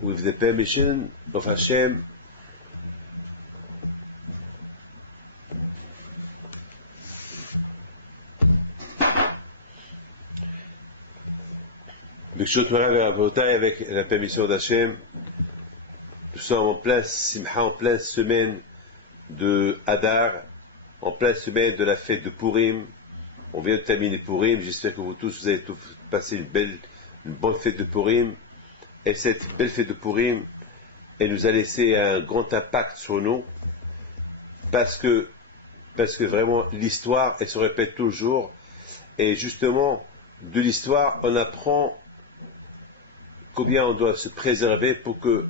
With the permission of Hashem, avec la permission d'Hachem, nous sommes en pleine Simcha, en pleine semaine de Hadar, en pleine semaine de la fête de Purim. On vient de terminer Purim, j'espère que vous tous vous avez passé une bonne fête de Purim. Et cette belle fête de Purim, elle nous a laissé un grand impact sur nous, parce que vraiment l'histoire, elle se répète toujours, et justement, de l'histoire, on apprend combien on doit se préserver pour que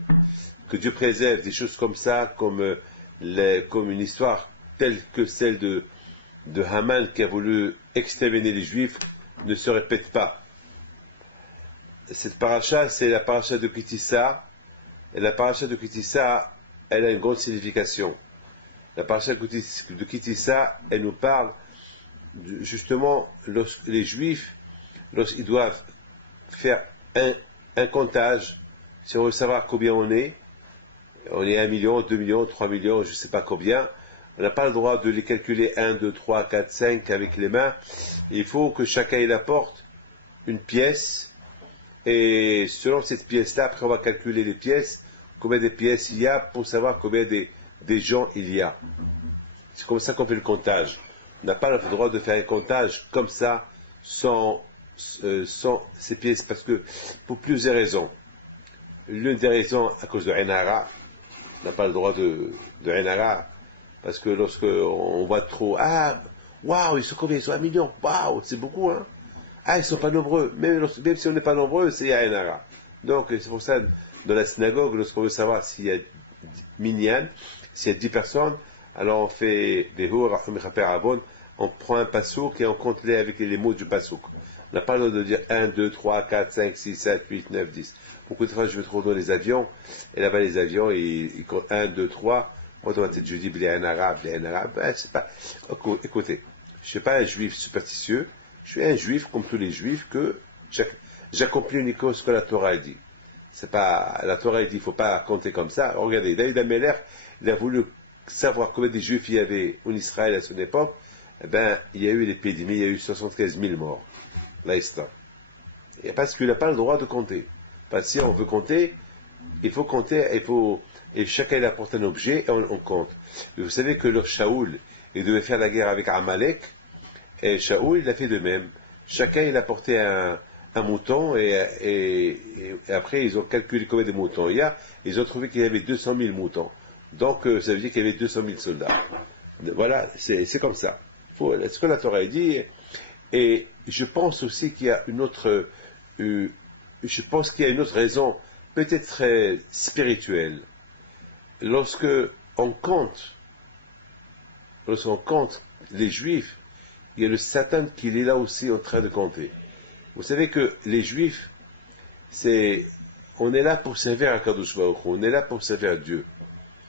Dieu préserve des choses comme ça, comme une histoire telle que celle de Haman qui a voulu exterminer les Juifs, ne se répète pas. Cette paracha, c'est la paracha de Kitissa, et la paracha de Kitissa, elle a une grande signification. La paracha de Kitissa, elle nous parle justement les Juifs, lorsqu'ils doivent faire un comptage, si on veut savoir combien on est 1 million, 2 millions, 3 millions, je ne sais pas combien, on n'a pas le droit de les calculer 1, 2, 3, 4, 5 avec les mains. Il faut que chacun il apporte une pièce. Et selon cette pièce-là, après on va calculer les pièces, combien de pièces il y a pour savoir combien des gens il y a. C'est comme ça qu'on fait le comptage. On n'a pas le droit de faire un comptage comme ça, sans ces pièces, parce que pour plusieurs raisons. L'une des raisons, à cause de Enara, on n'a pas le droit de Enara, parce que lorsqu'on voit trop, waouh, ils sont combien? Ils sont 1 million, waouh, c'est beaucoup, hein? Ils ne sont pas nombreux. Même si on n'est pas nombreux, c'est Yainara. Donc, c'est pour ça, dans la synagogue, lorsqu'on veut savoir s'il y a minyan, s'il y a 10 personnes, alors on fait des on prend un pasouk et on compte avec les mots du pasouk. On n'a pas le droit de dire 1, 2, 3, 4, 5, 6, 7, 8, 9, 10. Beaucoup de fois, je vais trop dans les avions, et là-bas, les avions, ils comptent 1, 2, 3. Moi, dans ma tête, je dis, Yainara. C'est pas. Écoutez, je ne suis pas un juif superstitieux. Je suis un juif comme tous les juifs que j'accomplis uniquement ce que la Torah dit. C'est pas la Torah dit, il ne faut pas compter comme ça. Regardez, David Ameller, il a voulu savoir combien de juifs il y avait en Israël à son époque. Eh bien, il y a eu l'épidémie, il y a eu 75 000 morts. L'instant. Et parce qu'il n'a pas le droit de compter. Parce que si on veut compter, il faut compter, et chacun il apporte un objet et on compte. Et vous savez que le Shaoul, il devait faire la guerre avec Amalek. Et Shaoul, il a fait de même. Chacun, il a porté un mouton, et après, ils ont calculé combien de moutons il y a. Ils ont trouvé qu'il y avait 200 000 moutons. Donc, ça veut dire qu'il y avait 200 000 soldats. Voilà, c'est comme ça. C'est ce que la Torah dit. Et je pense aussi qu'il y a une autre raison, peut-être très spirituelle. Lorsqu'on compte les Juifs, il y a le Satan qui est là aussi en train de compter. Vous savez que les Juifs, on est là pour servir à Kadosh Baruch Hu, on est là pour servir Dieu.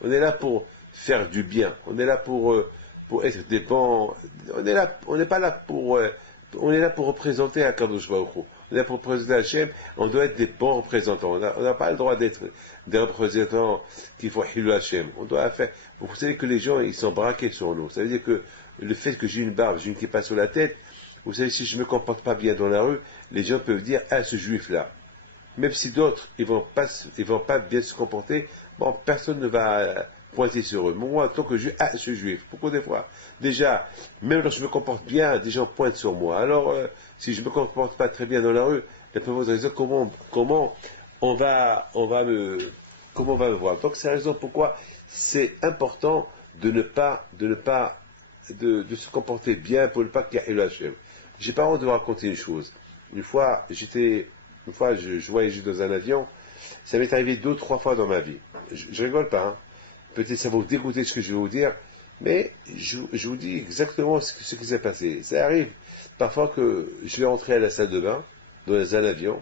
On est là pour faire du bien. On est là pour être des bons. On est là pour représenter à Kadosh Baruch Hu. on est pour représenter Hachem, on doit être des bons représentants. On n'a pas le droit d'être des représentants qui font Hilou Hachem. On doit faire. Vous savez que les gens, ils sont braqués sur nous. Ça veut dire que le fait que j'ai une barbe, j'ai une kippa sur la tête, vous savez, si je ne me comporte pas bien dans la rue, les gens peuvent dire, ah, ce juif-là. Même si d'autres, ils vont pas bien se comporter, bon, personne ne va pointer sur eux. Moi, tant que je suis juif, pourquoi des fois, déjà, même lorsque je me comporte bien, des gens pointent sur moi. Alors, si je me comporte pas très bien dans la rue, les peuvent vous dire comment on va me voir. Donc, c'est la raison pourquoi c'est important de se comporter bien pour ne pas qu'il y ait le Hachem. J'ai pas honte de vous raconter une chose. Une fois, je voyageais dans un avion. Ça m'est arrivé 2 ou 3 fois dans ma vie. Je rigole pas, hein. Peut-être ça va vous dégoûter ce que je vais vous dire, mais je vous dis exactement ce qui s'est passé. Ça arrive parfois que je vais entrer à la salle de bain dans un avion,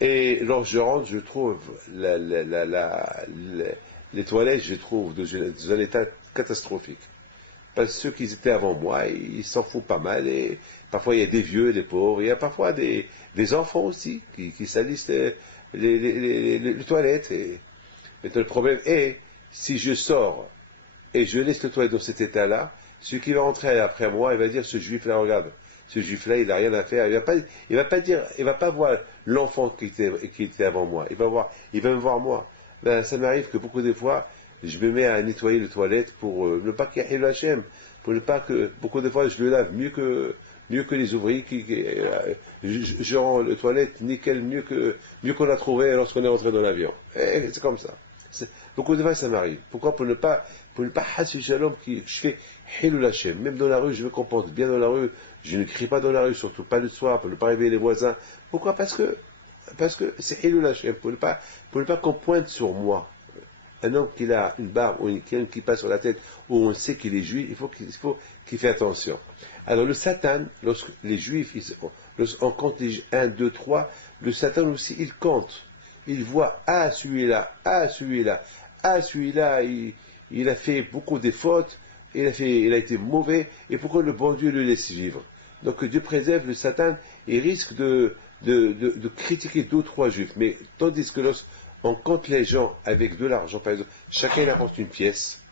et lorsque je rentre, je trouve les toilettes, je les trouve dans un état catastrophique. Parce que ceux qui étaient avant moi, ils s'en foutent pas mal, et parfois il y a des vieux, des pauvres, il y a parfois des enfants aussi qui salissent les toilettes. Et le problème est, si je sors et je laisse le toilette dans cet état-là, celui qui va rentrer après moi, il va dire, ce juif-là, regarde, ce juif-là, il n'a rien à faire, il va pas voir l'enfant qui était avant moi, il va me voir moi. Ben, ça m'arrive que beaucoup de fois, je me mets à nettoyer les toilettes pour ne pas qu'il y ait le Hachem, pour ne pas que, beaucoup de fois, je le lave mieux que les ouvriers je rends le toilette nickel, mieux qu'on l'a trouvé lorsqu'on est rentré dans l'avion. Et c'est comme ça. Beaucoup de fois, ça m'arrive. Pourquoi? Pour ne pas hassu shalom, je fais Hilou Hachem. Même dans la rue, je me comporte bien dans la rue, je ne crie pas dans la rue, surtout pas le soir, pour ne pas réveiller les voisins. Pourquoi? Parce que c'est Hilou Hachem, pour ne pas qu'on pointe sur moi. Un homme qui a une barbe ou qui passe sur la tête, où on sait qu'il est juif, il faut qu'il fasse attention. Alors le Satan, lorsque les juifs, lorsqu'on compte les 1, 2, 3, le Satan aussi, il compte. Il voit, celui-là, celui-là, il a fait beaucoup de fautes, il a été mauvais, et pourquoi le bon Dieu le laisse vivre? Donc Dieu préserve le Satan, il risque de critiquer 2 ou 3 juifs. Mais tandis que lorsqu'on compte les gens avec de l'argent, par exemple, chacun il apporte une pièce,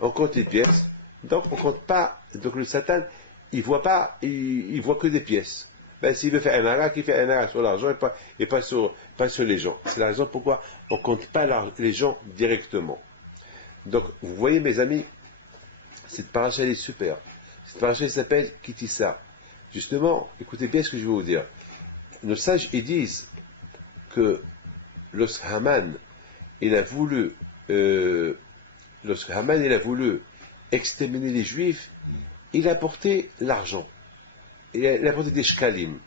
on compte les pièces, donc on compte pas, donc le Satan, il voit que des pièces. Ben, s'il veut faire un hara, qu'il fait un hara sur l'argent et pas sur les gens. C'est la raison pourquoi on ne compte pas les gens directement. Donc, vous voyez, mes amis, cette paracha est super. Cette paracha s'appelle Kitissa. Justement, écoutez bien ce que je vais vous dire. Nos sages, ils disent que lorsque Haman, il a voulu exterminer les Juifs, il a apporté l'argent. Il a apporté des shkalim.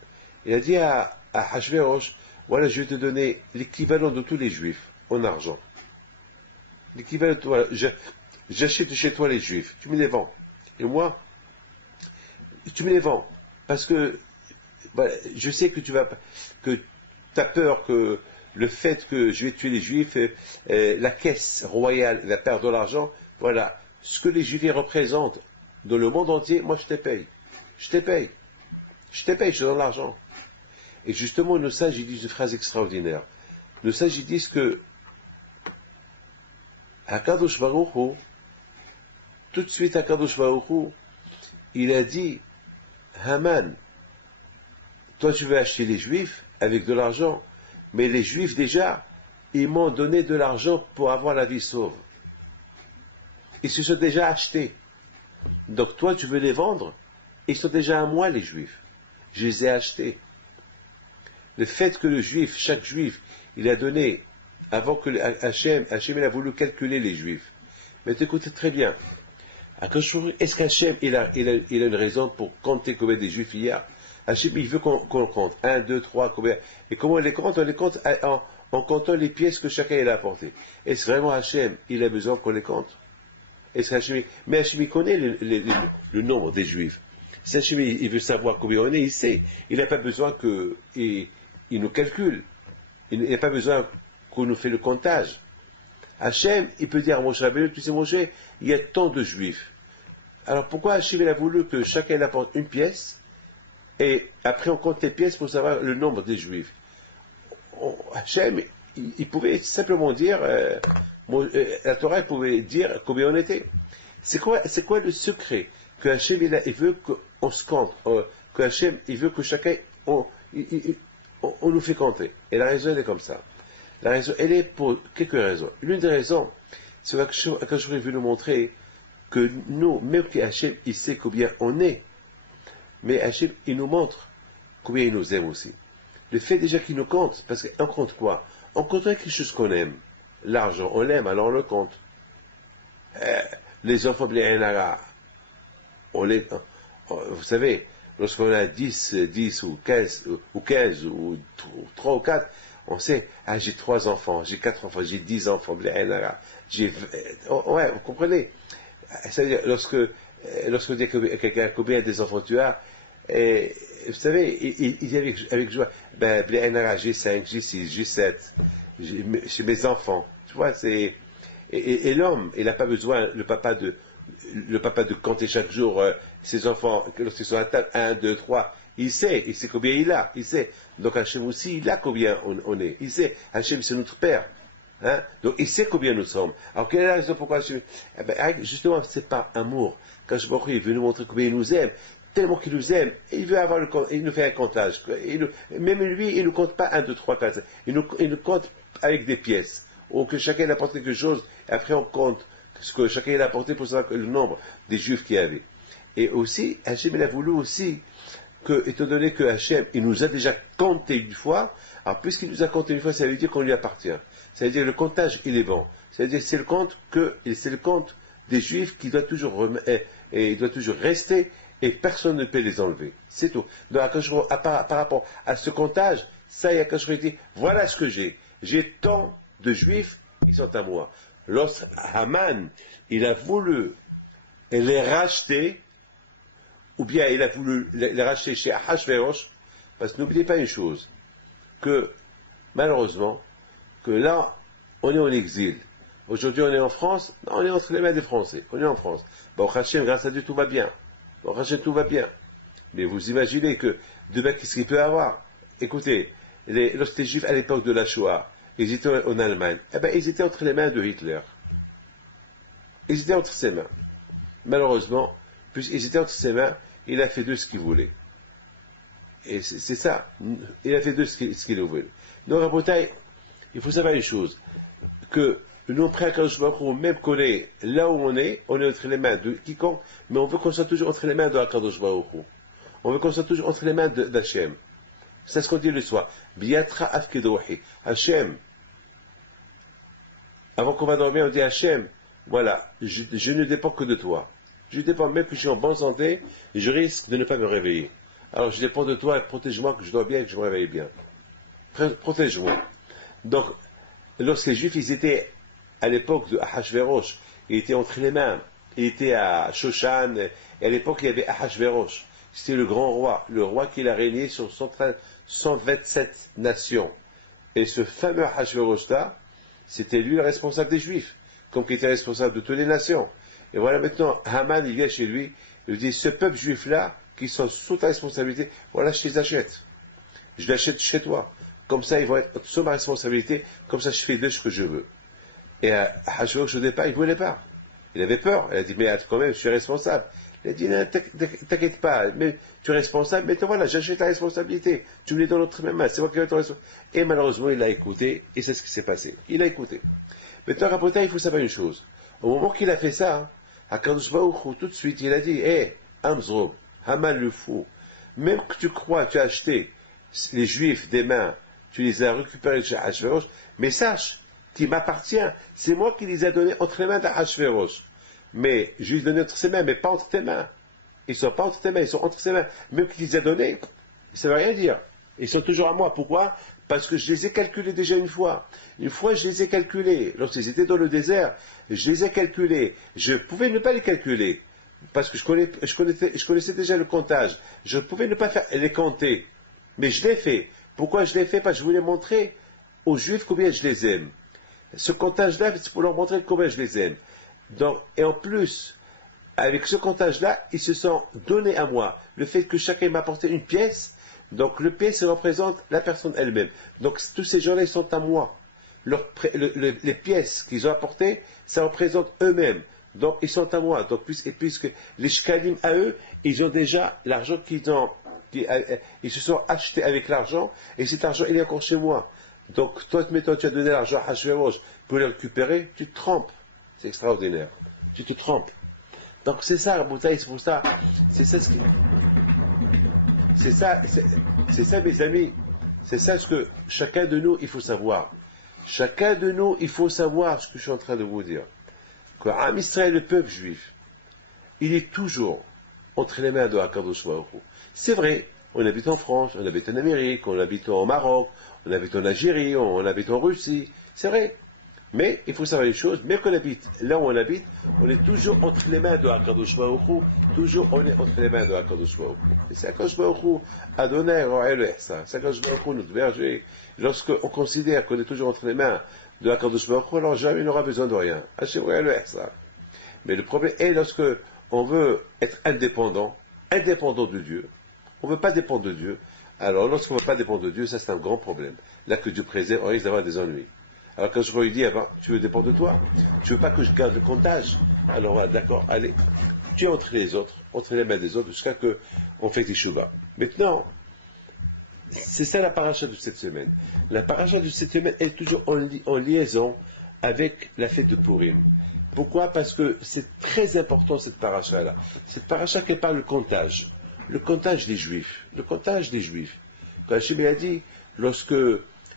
Il a dit à Hachvérosh, voilà, je vais te donner l'équivalent de tous les Juifs en argent. L'équivalent de toi, j'achète chez toi les Juifs, tu me les vends. Et moi, tu me les vends. Parce que voilà, je sais que tu as peur que le fait que je vais tuer les Juifs, la caisse royale va perdre de l'argent. Voilà, ce que les Juifs représentent dans le monde entier, moi je te paye. Je te te donne l'argent. Et justement, nos sages, ils disent une phrase extraordinaire. Nos sages, ils disent que Hakadosh Baruch Hu, tout de suite Hakadosh Baruch Hu, il a dit, Haman, toi tu veux acheter les Juifs avec de l'argent, mais les Juifs déjà, ils m'ont donné de l'argent pour avoir la vie sauve. Ils se sont déjà achetés. Donc toi tu veux les vendre, ils sont déjà à moi les Juifs. Je les ai achetés. Le fait que chaque Juif, il a donné, avant que Hachem il a voulu calculer les Juifs. Mais écoutez très bien. Est-ce qu'Hachem, il a une raison pour compter combien de Juifs il y a? Hachem, il veut qu'on le compte. 1, 2, 3, combien? Et comment on les compte? On les compte en comptant les pièces que chacun il a apportées. Est-ce vraiment Hachem, il a besoin qu'on les compte? Mais Hachem, il connaît le nombre des Juifs. Si Hachem, il veut savoir combien on est, il sait. Il n'a pas besoin qu'il nous calcule. Il n'a pas besoin qu'on nous fait le comptage. Hachem, il peut dire à Moshe Rabbeinu, tu sais Moshe, il y a tant de Juifs. Alors pourquoi Hachem, il a voulu que chacun apporte une pièce, Et après, on compte les pièces pour savoir le nombre des Juifs. Hachem, il pouvait simplement dire, la Torah elle pouvait dire combien on était. C'est quoi le secret que Hachem il veut qu'on se compte, que Hachem il veut que chacun on nous fait compter. Et la raison elle est comme ça. La raison elle est pour quelques raisons. L'une des raisons, c'est que j'aurais voulu nous montrer que nous, même que Hachem il sait combien on est, mais Hachem il nous montre combien il nous aime aussi. Le fait déjà qu'il nous compte, parce qu'on compte quoi? On compte quelque chose qu'on aime. L'argent, on l'aime, alors on le compte. Les enfants, vous savez, lorsqu'on a 10 ou 15 ou 3 ou 4, on sait, j'ai 3 enfants, j'ai 4 enfants, j'ai 10 enfants, ouais, vous comprenez? C'est-à-dire, lorsque vous dites à quelqu'un combien des enfants tu as, et, vous savez, il dit avec joie, j'ai 5, j'ai 6, j'ai 7, chez mes enfants. Tu vois, et l'homme, il n'a pas besoin, le papa de compter chaque jour ses enfants, lorsqu'ils sont à table, 1, 2, 3, il sait combien il a, il sait. Donc Hachem aussi, il a combien on est, il sait. Hachem, c'est notre père. Hein? Donc il sait combien nous sommes. Alors quelle est la raison pourquoi Hachem... justement, c'est par amour. Quand je il veut nous montrer combien il nous aime, tellement qu'il nous aime, il veut il nous fait un comptage. Même lui, il ne compte pas 1, 2, 3, 4. Il nous compte avec des pièces. Ou que chacun apporte quelque chose, et après on compte ce que chacun a apporté pour savoir le nombre des Juifs qu'il y avait. Et aussi, Hachem, il a voulu aussi que, étant donné que Hachem, il nous a déjà compté une fois, alors puisqu'il nous a compté une fois, ça veut dire qu'on lui appartient. Ça veut dire que le comptage, il est bon. Ça veut dire que c'est le compte des Juifs qui doit toujours rester, et personne ne peut les enlever. C'est tout. Donc, par rapport à ce comptage, ça y a quand je dit, voilà ce que j'ai. J'ai tant de Juifs qui sont à moi. Lorsque Haman, il a voulu les racheter, ou bien il a voulu les racheter chez Ahashverosh, parce que n'oubliez pas une chose, que malheureusement, que là, on est en exil. Aujourd'hui, on est en France, on est entre les mains des Français. On est en France. Bon, Hachem, grâce à Dieu, tout va bien. Bon, Hachem, tout va bien. Mais vous imaginez que demain, qu'est-ce qu'il peut y avoir? Écoutez, lorsque les Juifs à l'époque de la Shoah, ils étaient en Allemagne, ils étaient entre les mains de Hitler. Ils étaient entre ses mains. Malheureusement, puisqu'ils étaient entre ses mains, il a fait d'eux ce qu'il voulait. Et c'est ça. Il a fait d'eux ce qu'il voulait. Donc, à Bretagne, il faut savoir une chose, que nous, près à même qu'on est là où on est entre les mains de quiconque, mais on veut qu'on soit toujours entre les mains de Akadosh Baruch Hu. On veut qu'on soit toujours entre les mains d'Hachem. C'est ce qu'on dit le soir. Biatra afkedrohi. Hachem. Avant qu'on va dormir, on dit Hachem, voilà, je ne dépends que de toi. Je dépends, même que je suis en bonne santé, je risque de ne pas me réveiller. Alors je dépends de toi, protège-moi, que je dors bien et que je me réveille bien. Protège-moi. Donc, lorsque les Juifs, ils étaient à l'époque de Ahashverosh, ils étaient entre les mains, ils étaient à Shoshan, et à l'époque il y avait Ahashverosh. C'était le grand roi, le roi qui a régné sur 127 nations. Et ce fameux Ahashverosh-là, c'était lui le responsable des Juifs, comme qu'il était responsable de toutes les nations. Et voilà maintenant, Haman, il vient chez lui, il lui dit, ce peuple juif-là, qui sont sous ta responsabilité, voilà, je les achète. Je l'achète chez toi. Comme ça, ils vont être sous ma responsabilité, comme ça, je fais d'eux ce que je veux. Et Ahashverosh, au départ, il ne voulait pas. Il avait peur. Il a dit, mais quand même, je suis responsable. Il a dit, non, t'inquiète pas, mais tu es responsable, mais voilà, j'achète ta responsabilité. Tu me l'es dans l'autre main, c'est moi qui vais être responsable. Et malheureusement, il a écouté, et c'est ce qui s'est passé. Il a écouté. Maintenant, Rabotai, il faut savoir une chose. Au moment qu'il a fait ça, Akadosh Baruch Hu, tout de suite, il a dit, Amzrob, Haman le fou, même que tu crois, tu as acheté les Juifs des mains, tu les as récupérés chez Ahashverosh, mais sache qu'il m'appartient, c'est moi qui les ai donnés entre les mains d'Ahashverosh. Mais je les ai donnés entre ses mains, mais pas entre tes mains. Ils ne sont pas entre tes mains, ils sont entre ses mains. Même qu'il les a donnés, ça ne veut rien dire. Ils sont toujours à moi. Pourquoi? Parce que je les ai calculés déjà une fois. Une fois, je les ai calculés. Lorsqu'ils étaient dans le désert, je les ai calculés. Je pouvais ne pas les calculer. Parce que je connaissais déjà le comptage. Je pouvais ne pas les compter. Mais je l'ai fait. Pourquoi je l'ai fait? Parce que je voulais montrer aux Juifs combien je les aime. Ce comptage-là, c'est pour leur montrer combien je les aime. Donc, et en plus, avec ce comptage-là, ils se sont donnés à moi. Le fait que chacun m'a apporté une pièce, donc le pièce représente la personne elle-même. Donc tous ces gens-là, ils sont à moi. Les pièces qu'ils ont apportées, ça représente eux-mêmes. Donc ils sont à moi. Donc puisque les shkalim à eux, ils ont déjà l'argent ils se sont achetés avec l'argent, et cet argent il est encore chez moi. Donc toi, mettons, tu as donné l'argent à Hachverosh pour le récupérer, tu te trompes. C'est extraordinaire. Tu te trompes. Donc c'est ça, Raboutaï, c'est pour ça. C'est ça c'est ça, mes amis. C'est ça ce que chacun de nous, il faut savoir. Chacun de nous, il faut savoir ce que je suis en train de vous dire. Qu'Am Israël, le peuple juif, il est toujours entre les mains de Hakadosh Baruch Hu. C'est vrai, on habite en France, on habite en Amérique, on habite au Maroc, on habite en Algérie, on habite en Russie. C'est vrai. Mais il faut savoir les choses, même qu'on habite là où on habite, on est toujours entre les mains de Hakadosh Baruch Hu, toujours on est entre les mains de Hakadosh Baruch Hu. Et c'est Hakadosh Baruch Hu, Adonai, Ro'el, ça. C'est Hakadosh Baruch Hu, notre berger. Lorsqu'on considère qu'on est toujours entre les mains de Hakadosh Baruch Hu, alors jamais il n'aura besoin de rien. Ça. Mais le problème est lorsque on veut être indépendant de Dieu, on ne veut pas dépendre de Dieu. Alors lorsqu'on ne veut pas dépendre de Dieu, ça c'est un grand problème. Là que Dieu préserve, on risque d'avoir des ennuis. Alors quand je lui dis, tu veux dépendre de toi, tu veux pas que je garde le comptage, alors voilà, d'accord, allez, tu es entre les autres, entre les mains des autres, jusqu'à ce qu'on fait des chouvas. Maintenant, c'est ça la paracha de cette semaine. La paracha de cette semaine est toujours en liaison avec la fête de Purim. Pourquoi? Parce que c'est très important cette paracha-là. Cette paracha qui parle du comptage. Le comptage des Juifs. Le comptage des Juifs. Quand Hachem a dit, lorsque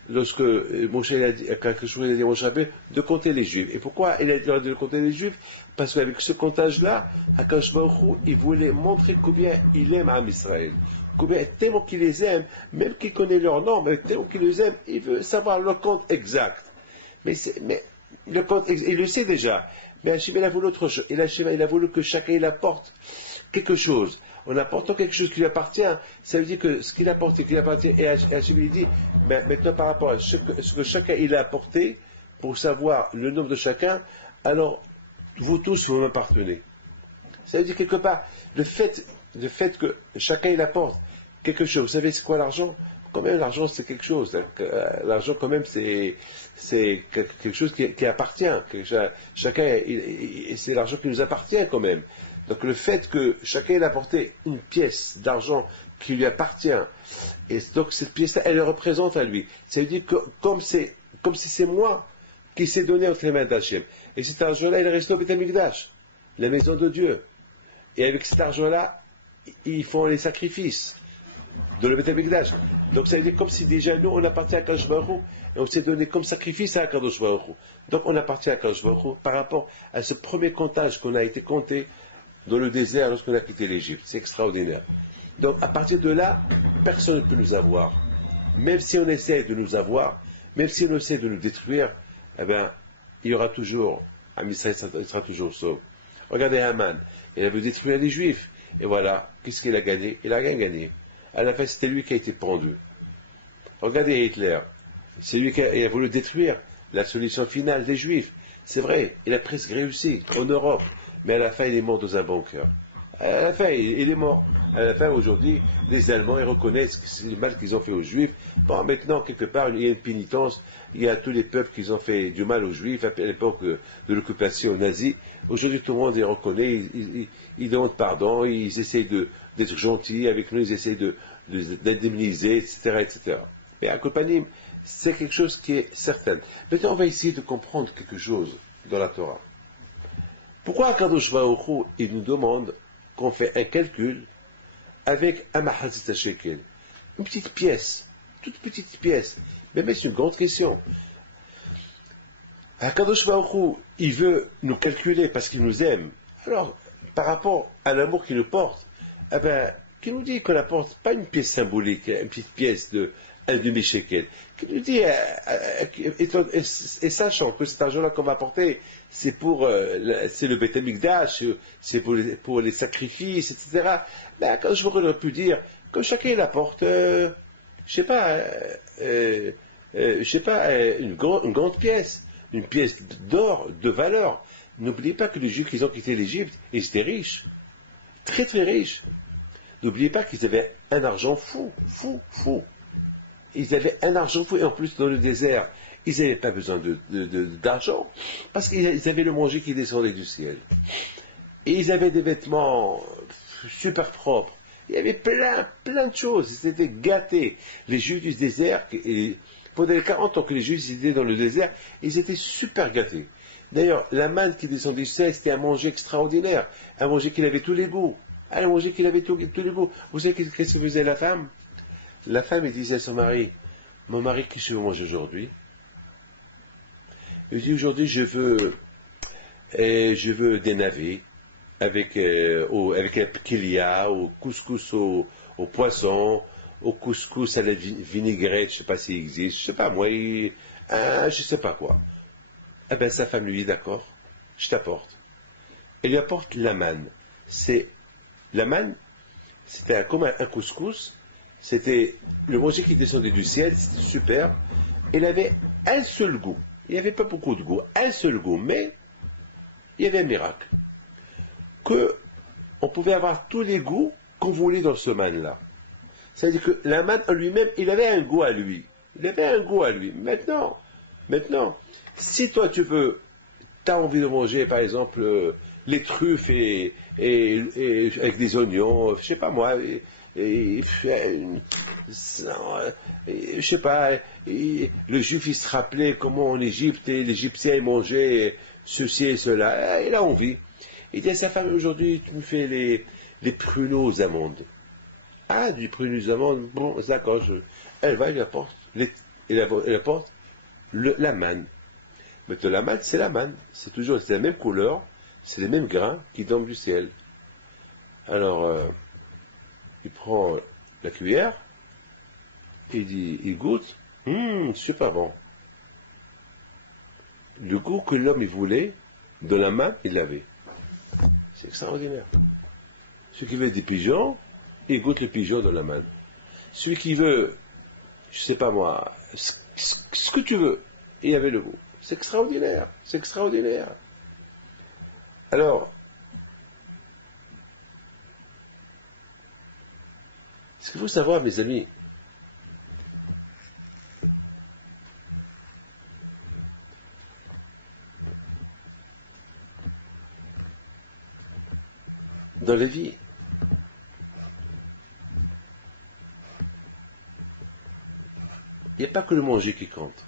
Moshe a dit, quelque chose a dit à Moshe de compter les Juifs. Et pourquoi il a dit de compter les Juifs? Parce qu'avec ce comptage-là, Akash Baruch Hu, il voulait montrer combien il aime Am Israël. Combien, tellement qu'il les aime, même qu'il connaît leur nom, mais tellement qu'il les aime, il veut savoir le compte exact. Mais le compte, il le sait déjà. Mais Hachem, il a voulu autre chose. Il a voulu que chacun il apporte quelque chose. En apportant quelque chose qui lui appartient, ça veut dire que ce qu'il apporte, qu'il appartient, et Hachem il dit, maintenant par rapport à ce que chacun il a apporté, pour savoir le nombre de chacun, alors vous tous vous m'appartenez. Ça veut dire quelque part, le fait que chacun il apporte quelque chose, vous savez c'est quoi l'argent? Quand même l'argent c'est quelque chose, l'argent quand même c'est quelque chose qui appartient, chacun, c'est l'argent qui nous appartient quand même. Donc le fait que chacun ait apporté une pièce d'argent qui lui appartient, et donc cette pièce-là, elle le représente à lui. Ça veut dire que comme si c'est moi qui s'est donné entre les mains d'Hachem. Et cet argent-là, il est resté au Beth Amikdash, la maison de Dieu. Et avec cet argent-là, ils font les sacrifices de le Beth Amikdash. Donc ça veut dire comme si déjà nous, on appartient à Kadosh Baruch Hu, et on s'est donné comme sacrifice à Kadosh Baruch Hu. Donc on appartient à Kadosh Baruch Hu par rapport à ce premier comptage qu'on a été compté dans le désert lorsqu'on a quitté l'Égypte. C'est extraordinaire. Donc à partir de là, personne ne peut nous avoir. Même si on essaie de nous avoir, même si on essaie de nous détruire, eh bien, il y aura toujours, Am Israël sera toujours sauve. Regardez Haman, il a voulu détruire les Juifs. Et voilà, qu'est-ce qu'il a gagné? Il a rien gagné. À la fin, c'était lui qui a été pendu. Regardez Hitler, c'est lui qui a voulu détruire la solution finale des Juifs. C'est vrai, il a presque réussi en Europe. Mais à la fin, il est mort dans un bunker. À la fin, il est mort. À la fin, aujourd'hui, les Allemands, ils reconnaissent le mal qu'ils ont fait aux Juifs. Bon, maintenant, quelque part, il y a une pénitence. Il y a tous les peuples qui ont fait du mal aux Juifs à l'époque de l'occupation nazie. Aujourd'hui, tout le monde les reconnaît. Ils demandent pardon. Ils essayent d'être gentils avec nous. Ils essayent d'indemniser, etc., etc. Mais à Kopanim, c'est quelque chose qui est certain. Maintenant, on va essayer de comprendre quelque chose dans la Torah. Pourquoi Kadosh Baruch Hu, il nous demande qu'on fait un calcul avec un mahazit shekel, une petite pièce, toute petite pièce. Mais c'est une grande question. Kadosh Baruch Hu, il veut nous calculer parce qu'il nous aime. Alors, par rapport à l'amour qu'il nous porte, eh ben, qu'il nous dit qu'on apporte pas une pièce symbolique, une petite pièce de un demi-shekel, qui nous dit, et sachant que cet argent-là qu'on va apporter, c'est le Beth Amikdash, c'est pour les sacrifices, etc. Ben, quand je aurais pu dire, comme chacun il apporte, je sais pas, une grande pièce, une pièce d'or, de valeur. N'oubliez pas que les Juifs qui ont quitté l'Égypte, ils étaient riches, très très riches. N'oubliez pas qu'ils avaient un argent fou, fou, fou. Ils avaient un argent fou, et en plus dans le désert, ils n'avaient pas besoin d'argent, parce qu'ils avaient le manger qui descendait du ciel. Et ils avaient des vêtements super propres. Il y avait plein de choses. Ils étaient gâtés. Les Juifs du désert, pendant les 40 ans que les Juifs étaient dans le désert, ils étaient super gâtés. D'ailleurs, la manne qui descendait du ciel, c'était un manger extraordinaire. Un manger qui avait tous les goûts. Un manger qui avait tous les goûts. Vous savez qu'est-ce que faisait la femme? La femme, elle disait à son mari, mon mari, qu'est-ce que je mange aujourd'hui? Il dit, aujourd'hui, je veux des navets avec la kilia, au couscous au poisson, au couscous à la vinaigrette, je ne sais pas s'il existe, je ne sais pas moi, je ne sais pas quoi. Eh bien, sa femme lui dit, d'accord, je t'apporte. Elle lui apporte la manne. La manne, c'était comme un couscous, c'était le manger qui descendait du ciel, c'était super. Il avait un seul goût. Il n'y avait pas beaucoup de goût, un seul goût, mais il y avait un miracle. On pouvait avoir tous les goûts qu'on voulait dans ce manne-là. C'est-à-dire que la manne en lui-même, il avait un goût à lui. Il avait un goût à lui. Maintenant, si toi tu as envie de manger, par exemple, les truffes et avec des oignons, je sais pas moi, je sais pas, le juif il se rappelait comment en Égypte l'Égyptien ils mangeaient ceci et cela, il a envie. Il dit à sa femme, aujourd'hui tu me fais les pruneaux aux amandes. Ah, du pruneaux aux amandes, bon, d'accord, elle va, elle apporte la manne. Mais la manne, c'est la manne, c'est la même couleur, c'est les mêmes grains qui tombent du ciel. Alors, il prend la cuillère, il goûte, super bon. Le goût que l'homme il voulait, de la manne, il l'avait. C'est extraordinaire. Celui qui veut des pigeons, il goûte le pigeon dans la manne. Celui qui veut, je sais pas moi, ce que tu veux, il y avait le goût. C'est extraordinaire, c'est extraordinaire. Alors, ce qu'il faut savoir, mes amis, dans la vie, il n'y a pas que le manger qui compte.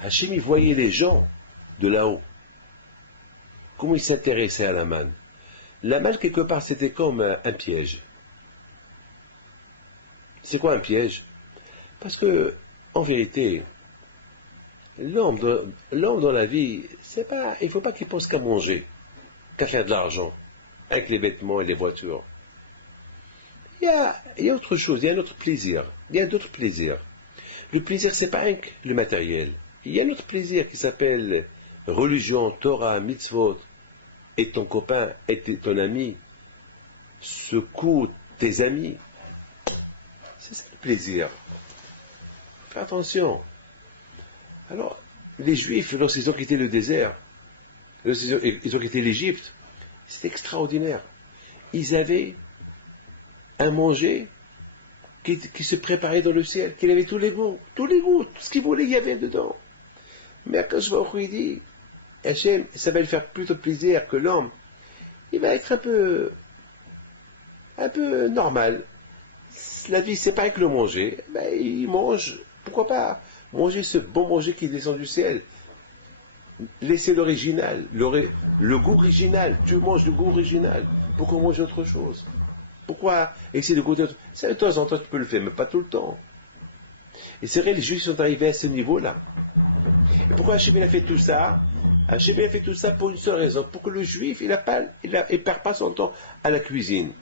Hachem, il voyait les gens de là-haut. Comment ils s'intéressaient à la manne. La manne, quelque part, c'était comme un piège. C'est quoi un piège? Parce que, en vérité, l'homme dans la vie, il ne faut pas qu'il pense qu'à manger, qu'à faire de l'argent, avec les vêtements et les voitures. Il y a autre chose, il y a un autre plaisir. Il y a d'autres plaisirs. Le plaisir, c'est pas que le matériel. Il y a un autre plaisir qui s'appelle religion, Torah, mitzvot, et ton copain, et ton ami, secoue tes amis. C'est ça le plaisir. Fais attention. Alors, les Juifs, lorsqu'ils ont quitté le désert, ils ont quitté l'Égypte, c'est extraordinaire. Ils avaient un manger qui se préparait dans le ciel, qu'il avait tous les goûts, tout ce qu'ils voulaient, il y avait dedans. Mais quand je vois il dit, Hachem, ça va lui faire plutôt plaisir que l'homme, il va être un peu normal. La vie, c'est pas avec le manger. Ben, il mange, pourquoi pas, manger ce bon manger qui descend du ciel. Laissez l'original, le goût original. Tu manges le goût original. Pourquoi manger autre chose? Pourquoi essayer de goûter autre chose? Ça, de temps en temps, tu peux le faire, mais pas tout le temps. Et c'est vrai, les Juifs sont arrivés à ce niveau-là. Et pourquoi Hachem a fait tout ça? Hachem a fait tout ça pour une seule raison, pour que le Juif, il perd pas son temps à la cuisine.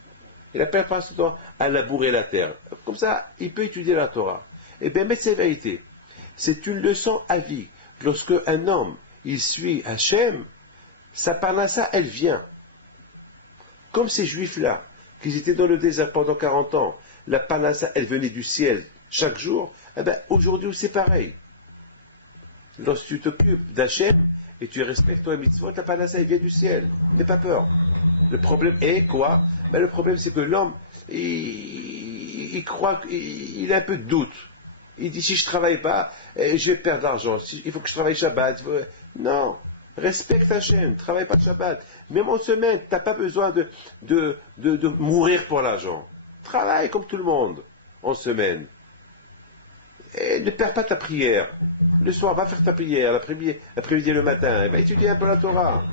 Il ne perd pas son temps à labourer la terre. Comme ça, il peut étudier la Torah. Eh bien, mais c'est vérité. C'est une leçon à vie. Lorsque un homme, il suit Hachem, sa parnassa, elle vient. Comme ces Juifs-là, qui étaient dans le désert pendant 40 ans, la parnassa, elle venait du ciel chaque jour, eh bien, aujourd'hui, c'est pareil. lorsque tu t'occupes d'Hachem et tu respectes ton mitzvot, la panacée vient du ciel. N'aie pas peur. Le problème est quoi? Ben, le problème c'est que l'homme, il croit, il a un peu de doute. Il dit si je travaille pas, je vais perdre de l'argent. Il faut que je travaille Shabbat. Non, respecte Hachem, travaille pas de Shabbat. Même en semaine, tu n'as pas besoin de mourir pour l'argent. Travaille comme tout le monde en semaine. Et ne perds pas ta prière. Le soir, va faire ta prière, l'après-midi et le matin. Et va étudier un peu la Torah.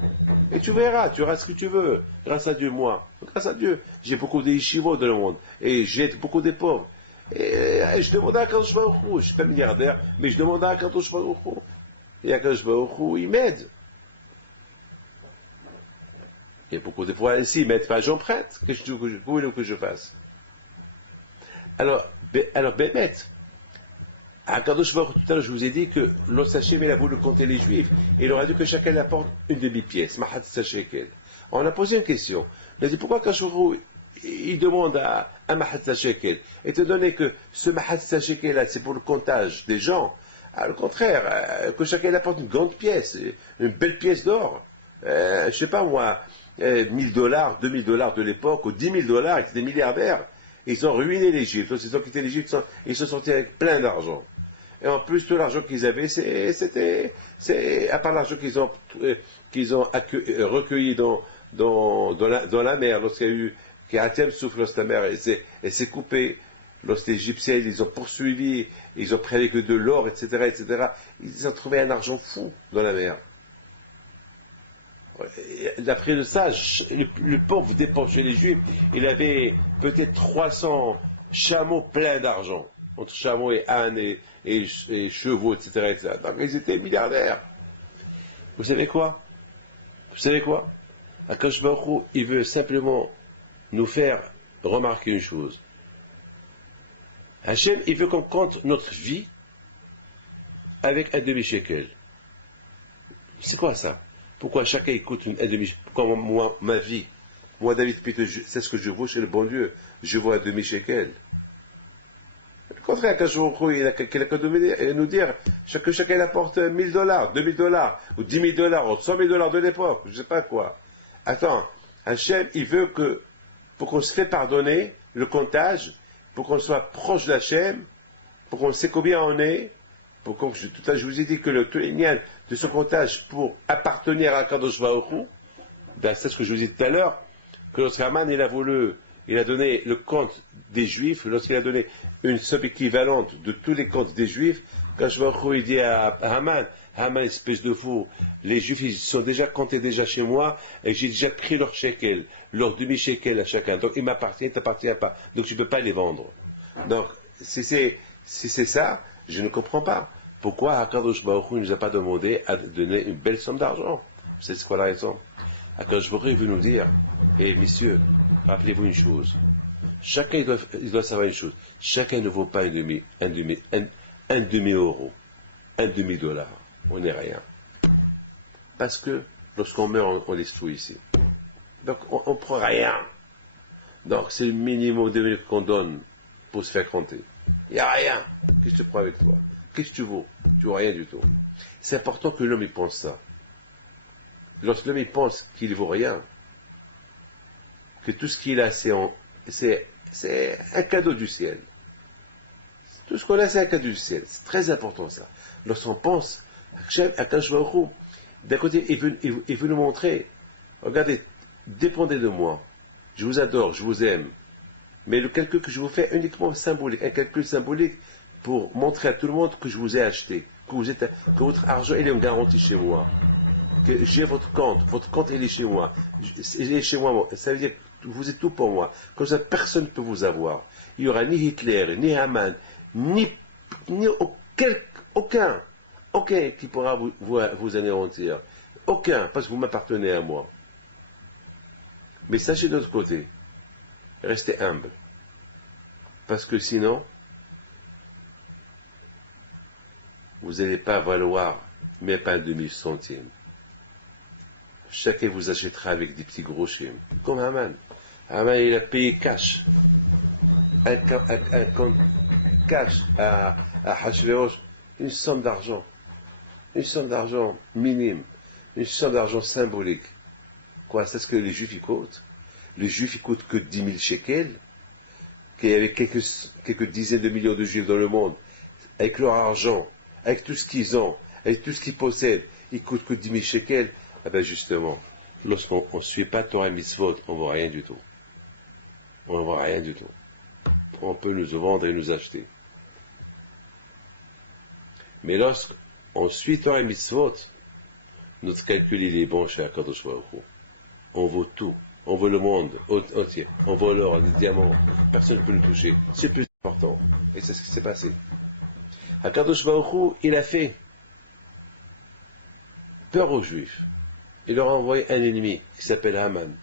Et tu verras ce que tu veux. Grâce à Dieu, moi. Grâce à Dieu. J'ai beaucoup de yeshivot dans le monde. Et j'aide beaucoup des pauvres. Et je demande à Kadosh Baruch Hu. Je ne suis pas milliardaire, mais je demande à Kadosh Baruch Hu. Et à Kadosh Baruch Hu, il m'aide. Il y a beaucoup de fois ici, ils m'aident pas, j'en prête. Qu'est-ce que vous voulez que je fasse? Alors, Bémet, à Kadosh Baruch Hu, tout à l'heure, je vous ai dit que l'Hachem, il a voulu compter les Juifs. Et il leur a dit que chacun apporte une demi-pièce. Mahatzah shekel. On a posé une question. On a dit pourquoi Kadosh Baruch Hu, il demande à Mahatzah shekel, étant donné que ce Mahatzah shekel là, c'est pour le comptage des gens, au contraire, que chacun apporte une grande pièce, une belle pièce d'or, je sais pas moi, $1000, $2000 de l'époque, ou $10 000, ils étaient des milliardaires, ils ont ruiné l'Égypte, ils ont quitté l'Égypte, ils se sont sortis avec plein d'argent. Et en plus, tout l'argent qu'ils avaient, à part l'argent qu'ils ont recueilli dans la mer, lorsqu'il y a eu qu'Hatiam souffle lorsque la mer s'est coupée, lorsque les Égyptiens ils ont poursuivi, ils ont pris avec eux de l'or, etc., etc., ils ont trouvé un argent fou dans la mer. D'après de ça, le pauvre dépense chez les Juifs, il avait peut-être 300 chameaux pleins d'argent, entre chameaux et ânes et chevaux, etc., etc. Donc ils étaient milliardaires. Vous savez quoi? Akash Baruch Hu, il veut simplement nous faire remarquer une chose. Hachem, il veut qu'on compte notre vie avec un demi-shekel. C'est quoi ça? Pourquoi chacun écoute un demi-shekel? Pourquoi moi, ma vie, moi David Pito, c'est ce que je vaux chez le bon Dieu, je vaux un demi-shekel. Au contraire, Akash Baruch Hu, il a qu'à nous dire que chacun apporte $1000, $2000, ou $10 000, ou $100 000 de l'époque, je ne sais pas quoi. Attends, Hachem, il veut que pour qu'on se fait pardonner le comptage, pour qu'on soit proche d'Hachem, pour qu'on sait combien on est, tout à l'heure je vous ai dit que tous les liens de ce comptage pour appartenir à Kadosh Baruch Hu, ben c'est ce que je vous ai dit tout à l'heure, que lorsque Haman il a donné le compte des Juifs, lorsqu'il a donné une somme équivalente de tous les comptes des Juifs, Kadosh Baruch Hu il dit à Haman, espèce de fou, les Juifs ils sont déjà comptés déjà chez moi et j'ai déjà pris leur shekel, leur demi-shekel à chacun. Donc ils m'appartiennent, ils t'appartiennent pas. Donc tu ne peux pas les vendre. Donc si c'est ça, je ne comprends pas. Pourquoi Akadosh Baruch Hu ne nous a pas demandé à donner une belle somme d'argent? C'est quoi la raison? Akadosh Baruch Hu veut nous dire, messieurs, rappelez-vous une chose. Chacun il doit savoir une chose. Chacun ne vaut pas un demi-euro, un demi-dollar. On n'est rien. Parce que lorsqu'on meurt, on laisse tout ici. Donc on ne prend rien. Donc c'est le minimum de qu'on donne pour se faire compter. Il n'y a rien. Qu'est-ce que tu prends avec toi? Qu'est-ce que tu vaux? Tu vaux rien du tout. C'est important que l'homme y pense ça. Lorsque l'homme y pense qu'il ne vaut rien, que tout ce qu'il a c'est un cadeau du ciel. Tout ce qu'on a c'est un cadeau du ciel. C'est très important ça. Lorsqu'on pense à Kadosh Baruch Hu, d'un côté il veut nous montrer, regardez, dépendez de moi. Je vous adore, je vous aime. Mais le calcul que je vous fais uniquement symbolique, un calcul symbolique pour montrer à tout le monde que je vous ai acheté, que votre argent il est en garantie chez moi, que j'ai votre compte il est chez moi, il est chez moi, ça veut dire que vous êtes tout pour moi, comme ça personne ne peut vous avoir. Il n'y aura ni Hitler, ni Haman, ni aucun qui pourra vous anéantir, aucun, parce que vous m'appartenez à moi. Mais sachez de l'autre côté, restez humble, parce que sinon, vous n'allez pas valoir même pas un demi-centime. Chacun vous achètera avec des petits groschets, comme Haman. Haman, il a payé cash, un compte cash à Hachvérosh, une somme d'argent. une somme d'argent minime, une somme d'argent symbolique. Quoi, c'est ce que les Juifs y coûtent? Les Juifs y coûtent que 10 000 shekels, qu'il y avait quelques dizaines de millions de Juifs dans le monde, avec leur argent, avec tout ce qu'ils ont, avec tout ce qu'ils possèdent, ils coûtent que 10 000 shekels. Ah ben justement, lorsqu'on ne suit pas Torah Mitzvot, on ne voit rien du tout. On ne voit rien du tout. On peut nous vendre et nous acheter. Mais lorsqu'on suit Torah Mitzvot, notre calcul il est bon chez Akadosh Baruch Hu. On vaut tout. On vaut le monde entier. On vaut l'or, les diamants. Personne ne peut le toucher. C'est plus important. Et c'est ce qui s'est passé. Akadosh Baruch Hu, il a fait peur aux Juifs. Il leur a envoyé un ennemi qui s'appelle Haman.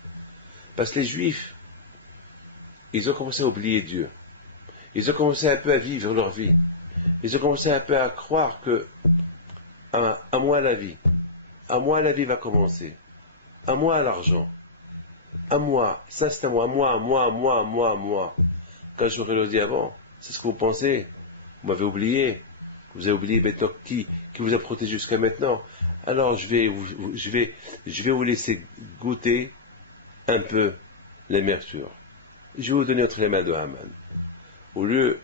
Parce que les Juifs, ils ont commencé à oublier Dieu. Ils ont commencé un peu à vivre leur vie. Ils ont commencé un peu à croire que à moi la vie. À moi la vie va commencer. À moi l'argent. À moi. Ça c'est à moi. Moi. Quand je leur ai dit avant, c'est ce que vous pensez. Vous m'avez oublié. Vous avez oublié maintenant qui vous a protégé jusqu'à maintenant. Alors je vais vous laisser goûter un peu l'amertume. Je vais vous donner entre les mains de Haman. Au lieu,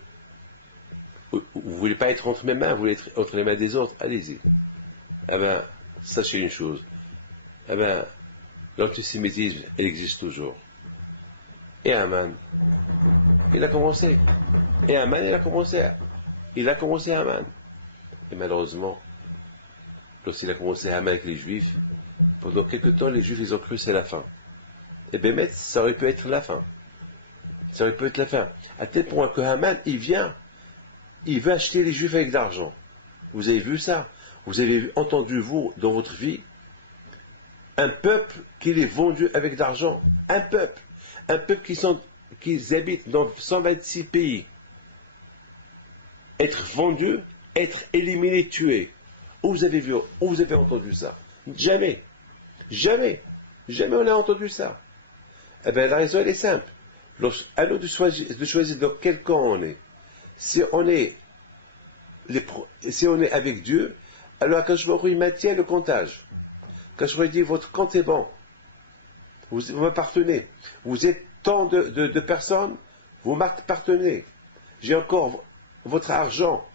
vous ne voulez pas être entre mes mains, vous voulez être entre les mains des autres, allez-y. Eh bien, sachez une chose. Eh bien, l'antisémitisme, elle existe toujours. Et Haman, il a commencé. Et Haman, il a commencé Haman. Et malheureusement, lorsqu'il a commencé Haman avec les Juifs, pendant quelque temps, les Juifs, ils ont cru que c'est la fin. Et bien, ça aurait pu être la fin. Ça aurait pu être la fin. À tel point que Haman, il veut acheter les Juifs avec de l'argent. Vous avez vu ça? Vous avez entendu, vous, dans votre vie, un peuple qui est vendu avec de l'argent. Un peuple. Un peuple qui habite dans 126 pays. Être vendu, être éliminé, tué. Où vous avez vu, où vous avez entendu ça? Jamais. Jamais. Jamais on a entendu ça. Eh bien, la raison, elle est simple. À nous de choisir dans quel camp on est. Si on est avec Dieu, alors quand je il maintient le comptage. Quand je dis votre compte est bon, vous m'appartenez. Vous êtes tant de personnes, vous m'appartenez. J'ai encore votre argent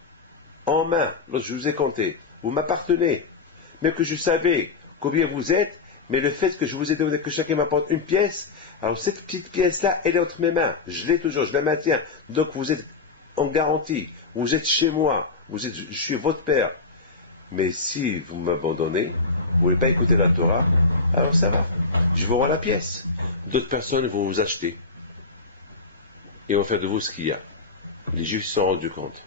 en main, lorsque je vous ai compté. Vous m'appartenez. Même que je savais combien vous êtes, mais le fait que je vous ai demandé que chacun m'apporte une pièce, alors cette petite pièce-là, elle est entre mes mains. Je l'ai toujours, je la maintiens. Donc vous êtes en garantie. Vous êtes chez moi. Je suis votre père. Mais si vous m'abandonnez, vous ne voulez pas écouter la Torah, alors ça va. Je vous rends la pièce. D'autres personnes vont vous acheter. Et vont faire de vous ce qu'il y a. Les Juifs se sont rendus compte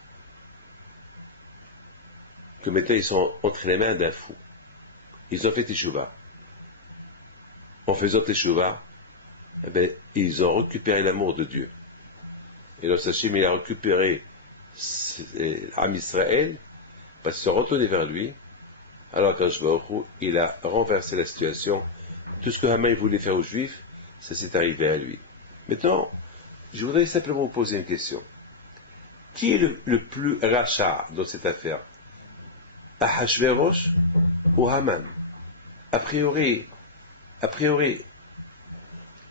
que maintenant ils sont entre les mains d'un fou. Ils ont fait teshuva. En faisant teshuva, eh bien, ils ont récupéré l'amour de Dieu. Et lorsque Hachem il a récupéré l'Am Israël, parce qu'ils sont retournés vers lui, alors quand il a renversé la situation. Tout ce que Haman voulait faire aux Juifs, ça s'est arrivé à lui. Maintenant, je voudrais simplement vous poser une question. Qui est le plus rachat dans cette affaire? Ahashverosh ou Haman? A priori,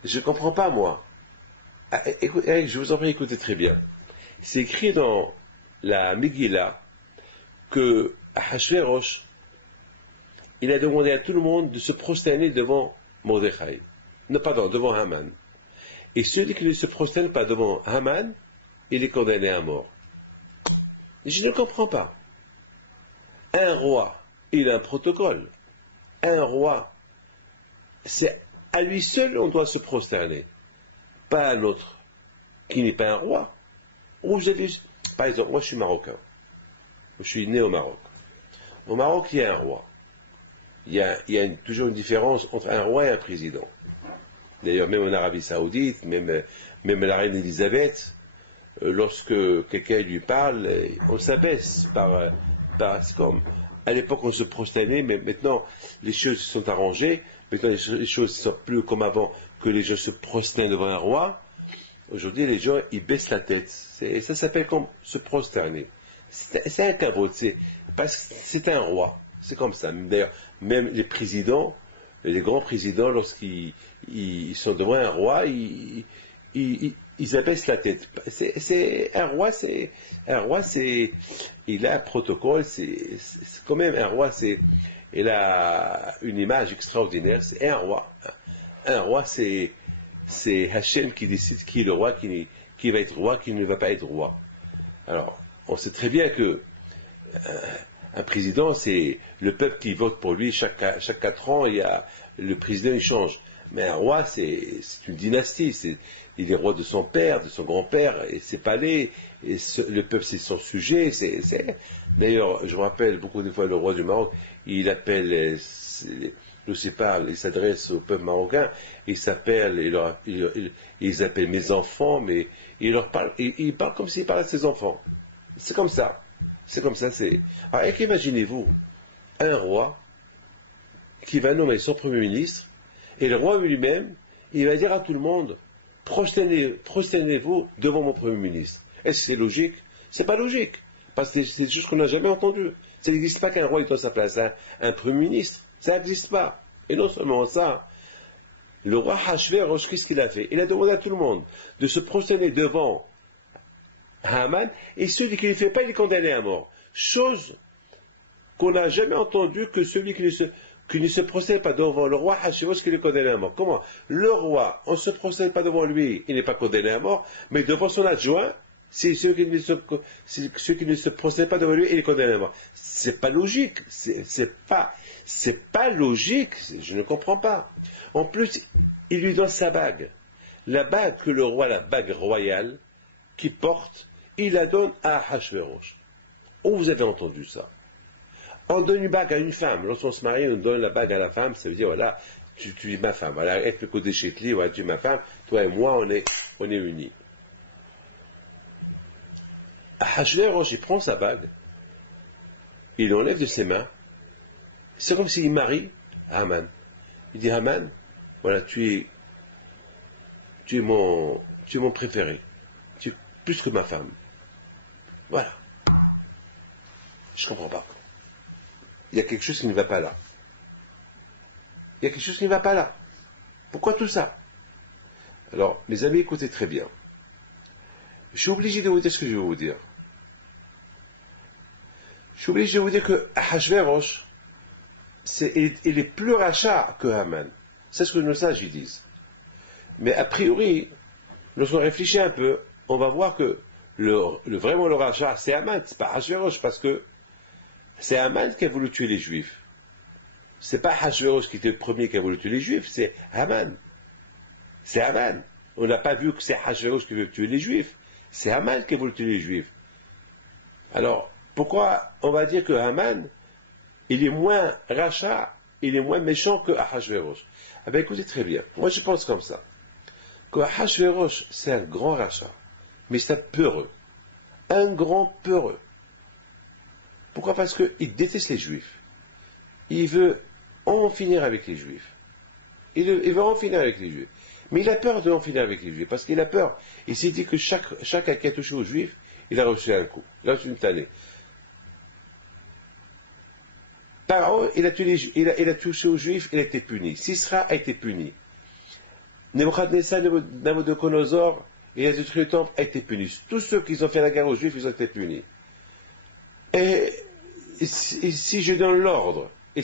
je ne comprends pas, moi. Écoute, je vous en prie, écoutez très bien. C'est écrit dans la Megillah que Ahashverosh, il a demandé à tout le monde de se prosterner devant Mordechai. Non, pardon, devant Haman. Et celui qui ne se prosterne pas devant Haman, il est condamné à mort. Je ne comprends pas. Un roi, il a un protocole. Un roi, c'est à lui seul on doit se prosterner. Pas à un autre, qui n'est pas un roi. Vous avez, par exemple, moi je suis marocain. Je suis né au Maroc. Au Maroc, il y a un roi. Il y a toujours une différence entre un roi et un président. D'ailleurs, même en Arabie Saoudite, même la reine Elisabeth, lorsque quelqu'un lui parle, on s'abaisse c'est comme à l'époque on se prosternait, mais maintenant les choses se sont arrangées. Maintenant les choses ne sont plus comme avant que les gens se prosternent devant un roi. Aujourd'hui, les gens ils baissent la tête. Ça s'appelle comme se prosterner. C'est un kavod, parce que c'est un roi. C'est comme ça. D'ailleurs, même les présidents, les grands présidents, lorsqu'ils sont devant un roi, ils abaissent la tête. Un roi, il a un protocole. C'est quand même un roi. Il a une image extraordinaire. C'est un roi. Un roi, c'est Hachem qui décide qui est le roi, qui va être roi, qui ne va pas être roi. Alors, on sait très bien que un président, c'est le peuple qui vote pour lui. Chaque 4 ans, le président il change. Mais un roi, c'est une dynastie. Il est roi de son père, de son grand-père, et ses palais. Et le peuple, c'est son sujet. D'ailleurs, je me rappelle beaucoup de fois le roi du Maroc, il appelle, je sais pas, il s'adresse au peuple marocain, ils appellent mes enfants, mais il parle comme s'il parlait à ses enfants. C'est comme ça. C'est comme ça. Alors, imaginez-vous un roi qui va nommer son premier ministre, et le roi lui-même, il va dire à tout le monde, prosternez-vous devant mon premier ministre. Est-ce que c'est logique? C'est pas logique, parce que c'est des choses qu'on n'a jamais entendues. Ça n'existe pas qu'un roi ait dans sa place un premier ministre. Ça n'existe pas. Et non seulement ça, le roi Hachvérosh, qu'est-ce qu'il a fait? Il a demandé à tout le monde de se prosterner devant Haman, et celui qui ne le fait pas, il est condamné à mort. Chose qu'on n'a jamais entendue, que celui qui ne se prosterne pas devant le roi Hachvérosh, qu'il est condamné à mort. Comment? Le roi, on ne se prosterne pas devant lui, il n'est pas condamné à mort, mais devant son adjoint, c'est ceux qui ne se prosternent pas devant lui, il est condamné à mort. C'est pas logique. C'est pas logique. Je ne comprends pas. En plus, il lui donne sa bague. La bague que le roi, la bague royale, qui porte, il la donne à Hachvérosh. Où vous avez entendu ça? On donne une bague à une femme. Lorsqu'on se marie, on donne la bague à la femme. Ça veut dire, voilà, tu es ma femme. Voilà, elle fait côté chez lui, voilà, tu es ma femme. Toi et moi, on est unis. Hachvérosh, il prend sa bague, il l'enlève de ses mains. C'est comme s'il marie Haman. Il dit, Haman, voilà, tu es mon préféré. Tu es plus que ma femme. Voilà. Je ne comprends pas. Il y a quelque chose qui ne va pas là. Il y a quelque chose qui ne va pas là. Pourquoi tout ça? Alors, mes amis, écoutez très bien. Je suis obligé de vous dire ce que je vais vous dire. Je suis obligé de vous dire que Hachvérosh, il est plus rachat que Haman. C'est ce que nos sages y disent. Mais a priori, lorsqu'on réfléchit un peu, on va voir que vraiment le rachat, c'est Haman, c'est pas Hachvérosh, parce que c'est Haman qui a voulu tuer les Juifs. C'est pas Hachvérosh qui était le premier qui a voulu tuer les Juifs, c'est Haman. C'est Haman. On n'a pas vu que c'est Hachvérosh qui veut tuer les Juifs. C'est Haman qui a voulu tuer les Juifs. Alors, pourquoi on va dire que Haman, il est moins rachat, il est moins méchant que Hachvérosh? Eh bien, écoutez très bien. Moi, je pense comme ça. Que Hachvérosh, c'est un grand rachat. Mais c'est un peureux. Un grand peureux. Pourquoi? Parce qu'il déteste les Juifs. Il veut en finir avec les Juifs. Il veut en finir avec les Juifs. Mais il a peur d'en finir avec les Juifs. Parce qu'il a peur. Il s'est dit que chacun qui a touché aux Juifs, il a reçu un coup. Il a reçu une tannée. Pharaon, il a touché aux Juifs, il a été puni. Sisra a été puni. Nebuchadnezzar, Nabucodonosor, et les détruit le temple, a été puni. Tous ceux qui ont fait la guerre aux Juifs, ils ont été punis. Et si je donne l'ordre, et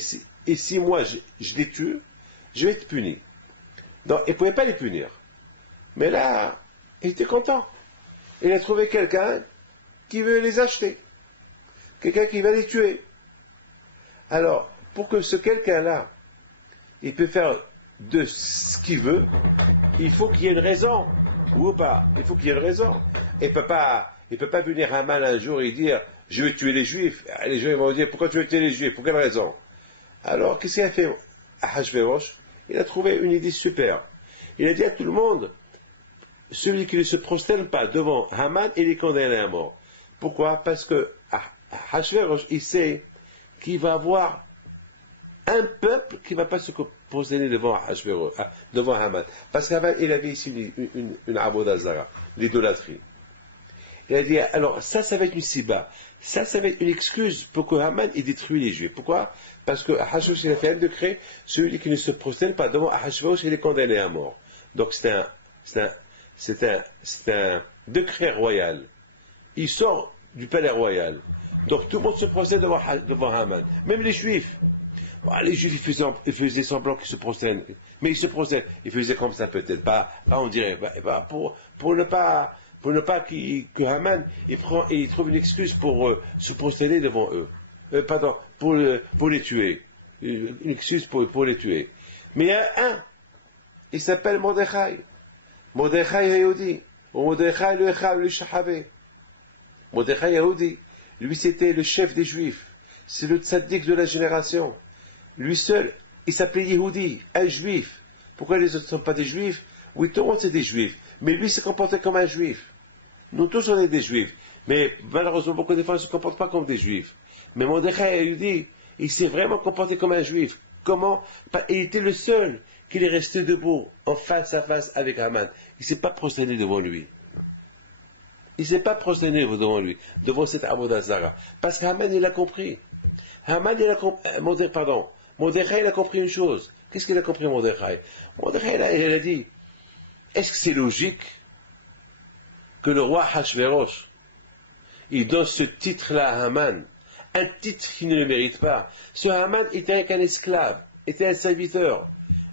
si moi je les tue, je vais être puni. Donc, il ne pouvait pas les punir. Mais là, il était content. Il a trouvé quelqu'un qui veut les acheter. Quelqu'un qui va les tuer. Alors, pour que ce quelqu'un-là, il peut faire de ce qu'il veut, il faut qu'il y ait une raison. Ou pas. Il faut qu'il y ait une raison. Il ne peut pas venir Haman un jour et dire, je vais tuer les Juifs. Les Juifs vont dire, pourquoi tu veux tuer les Juifs? Pour quelle raison? Alors, qu'est-ce qu'il a fait à Hachvérosh? Il a trouvé une idée super. Il a dit à tout le monde, celui qui ne se prosterne pas devant Haman, il est condamné à mort. Pourquoi? Parce que Hachvérosh, il sait qu'il va avoir un peuple qui ne va pas se prosterner devant Haman. Parce qu'Haman, il avait ici une Avodah Zara, l'idolâtrie. Il a dit, alors ça va être une siba. Ça va être une excuse pour que Haman ait détruit les Juifs. Pourquoi? Parce que Ahasuerus il a fait un décret, celui qui ne se prosterne pas devant Ahasuerus, il est condamné à mort. Donc c'est un décret royal. Il sort du palais royal. Donc tout le monde se prosterne devant Haman. Même les Juifs. Bon, les Juifs, ils faisaient semblant qu'ils se prosternent. Mais ils se prosternent. Ils faisaient comme ça peut-être. Pas on dirait. Pour ne pas que Haman il trouve une excuse pour se prosterner devant eux. Pardon, pour les tuer. Une excuse pour les tuer. Mais il y a un. Il s'appelle Mordechai. Mordechai Yehudi. Ou Mordechai le Echav le Shahavé. Mordechai Yehudi. Lui, c'était le chef des Juifs. C'est le tzaddik de la génération. Lui seul, il s'appelait Yehudi, un juif. Pourquoi les autres ne sont pas des juifs? Oui, tout le monde c'est des juifs. Mais lui se comportait comme un juif. Nous tous on est des juifs. Mais malheureusement, beaucoup de fois, ils ne se comportent pas comme des juifs. Mais Mordechai Yehudi, il s'est vraiment comporté comme un juif. Comment? Il était le seul qui est resté debout, en face à face avec Haman. Il ne s'est pas prosterné devant lui. Il ne s'est pas prosterné devant lui, devant cet Avodah Zara. Parce qu'Haman, il a compris. Haman, il a compris. Mordechai, il a compris une chose. Qu'est-ce qu'il a compris, Mordechai? Mordechai, il a dit, est-ce que c'est logique que le roi Hachvérosh, il donne ce titre-là à Haman, un titre qu'il ne le mérite pas? Ce Haman était qu'un esclave, était un serviteur.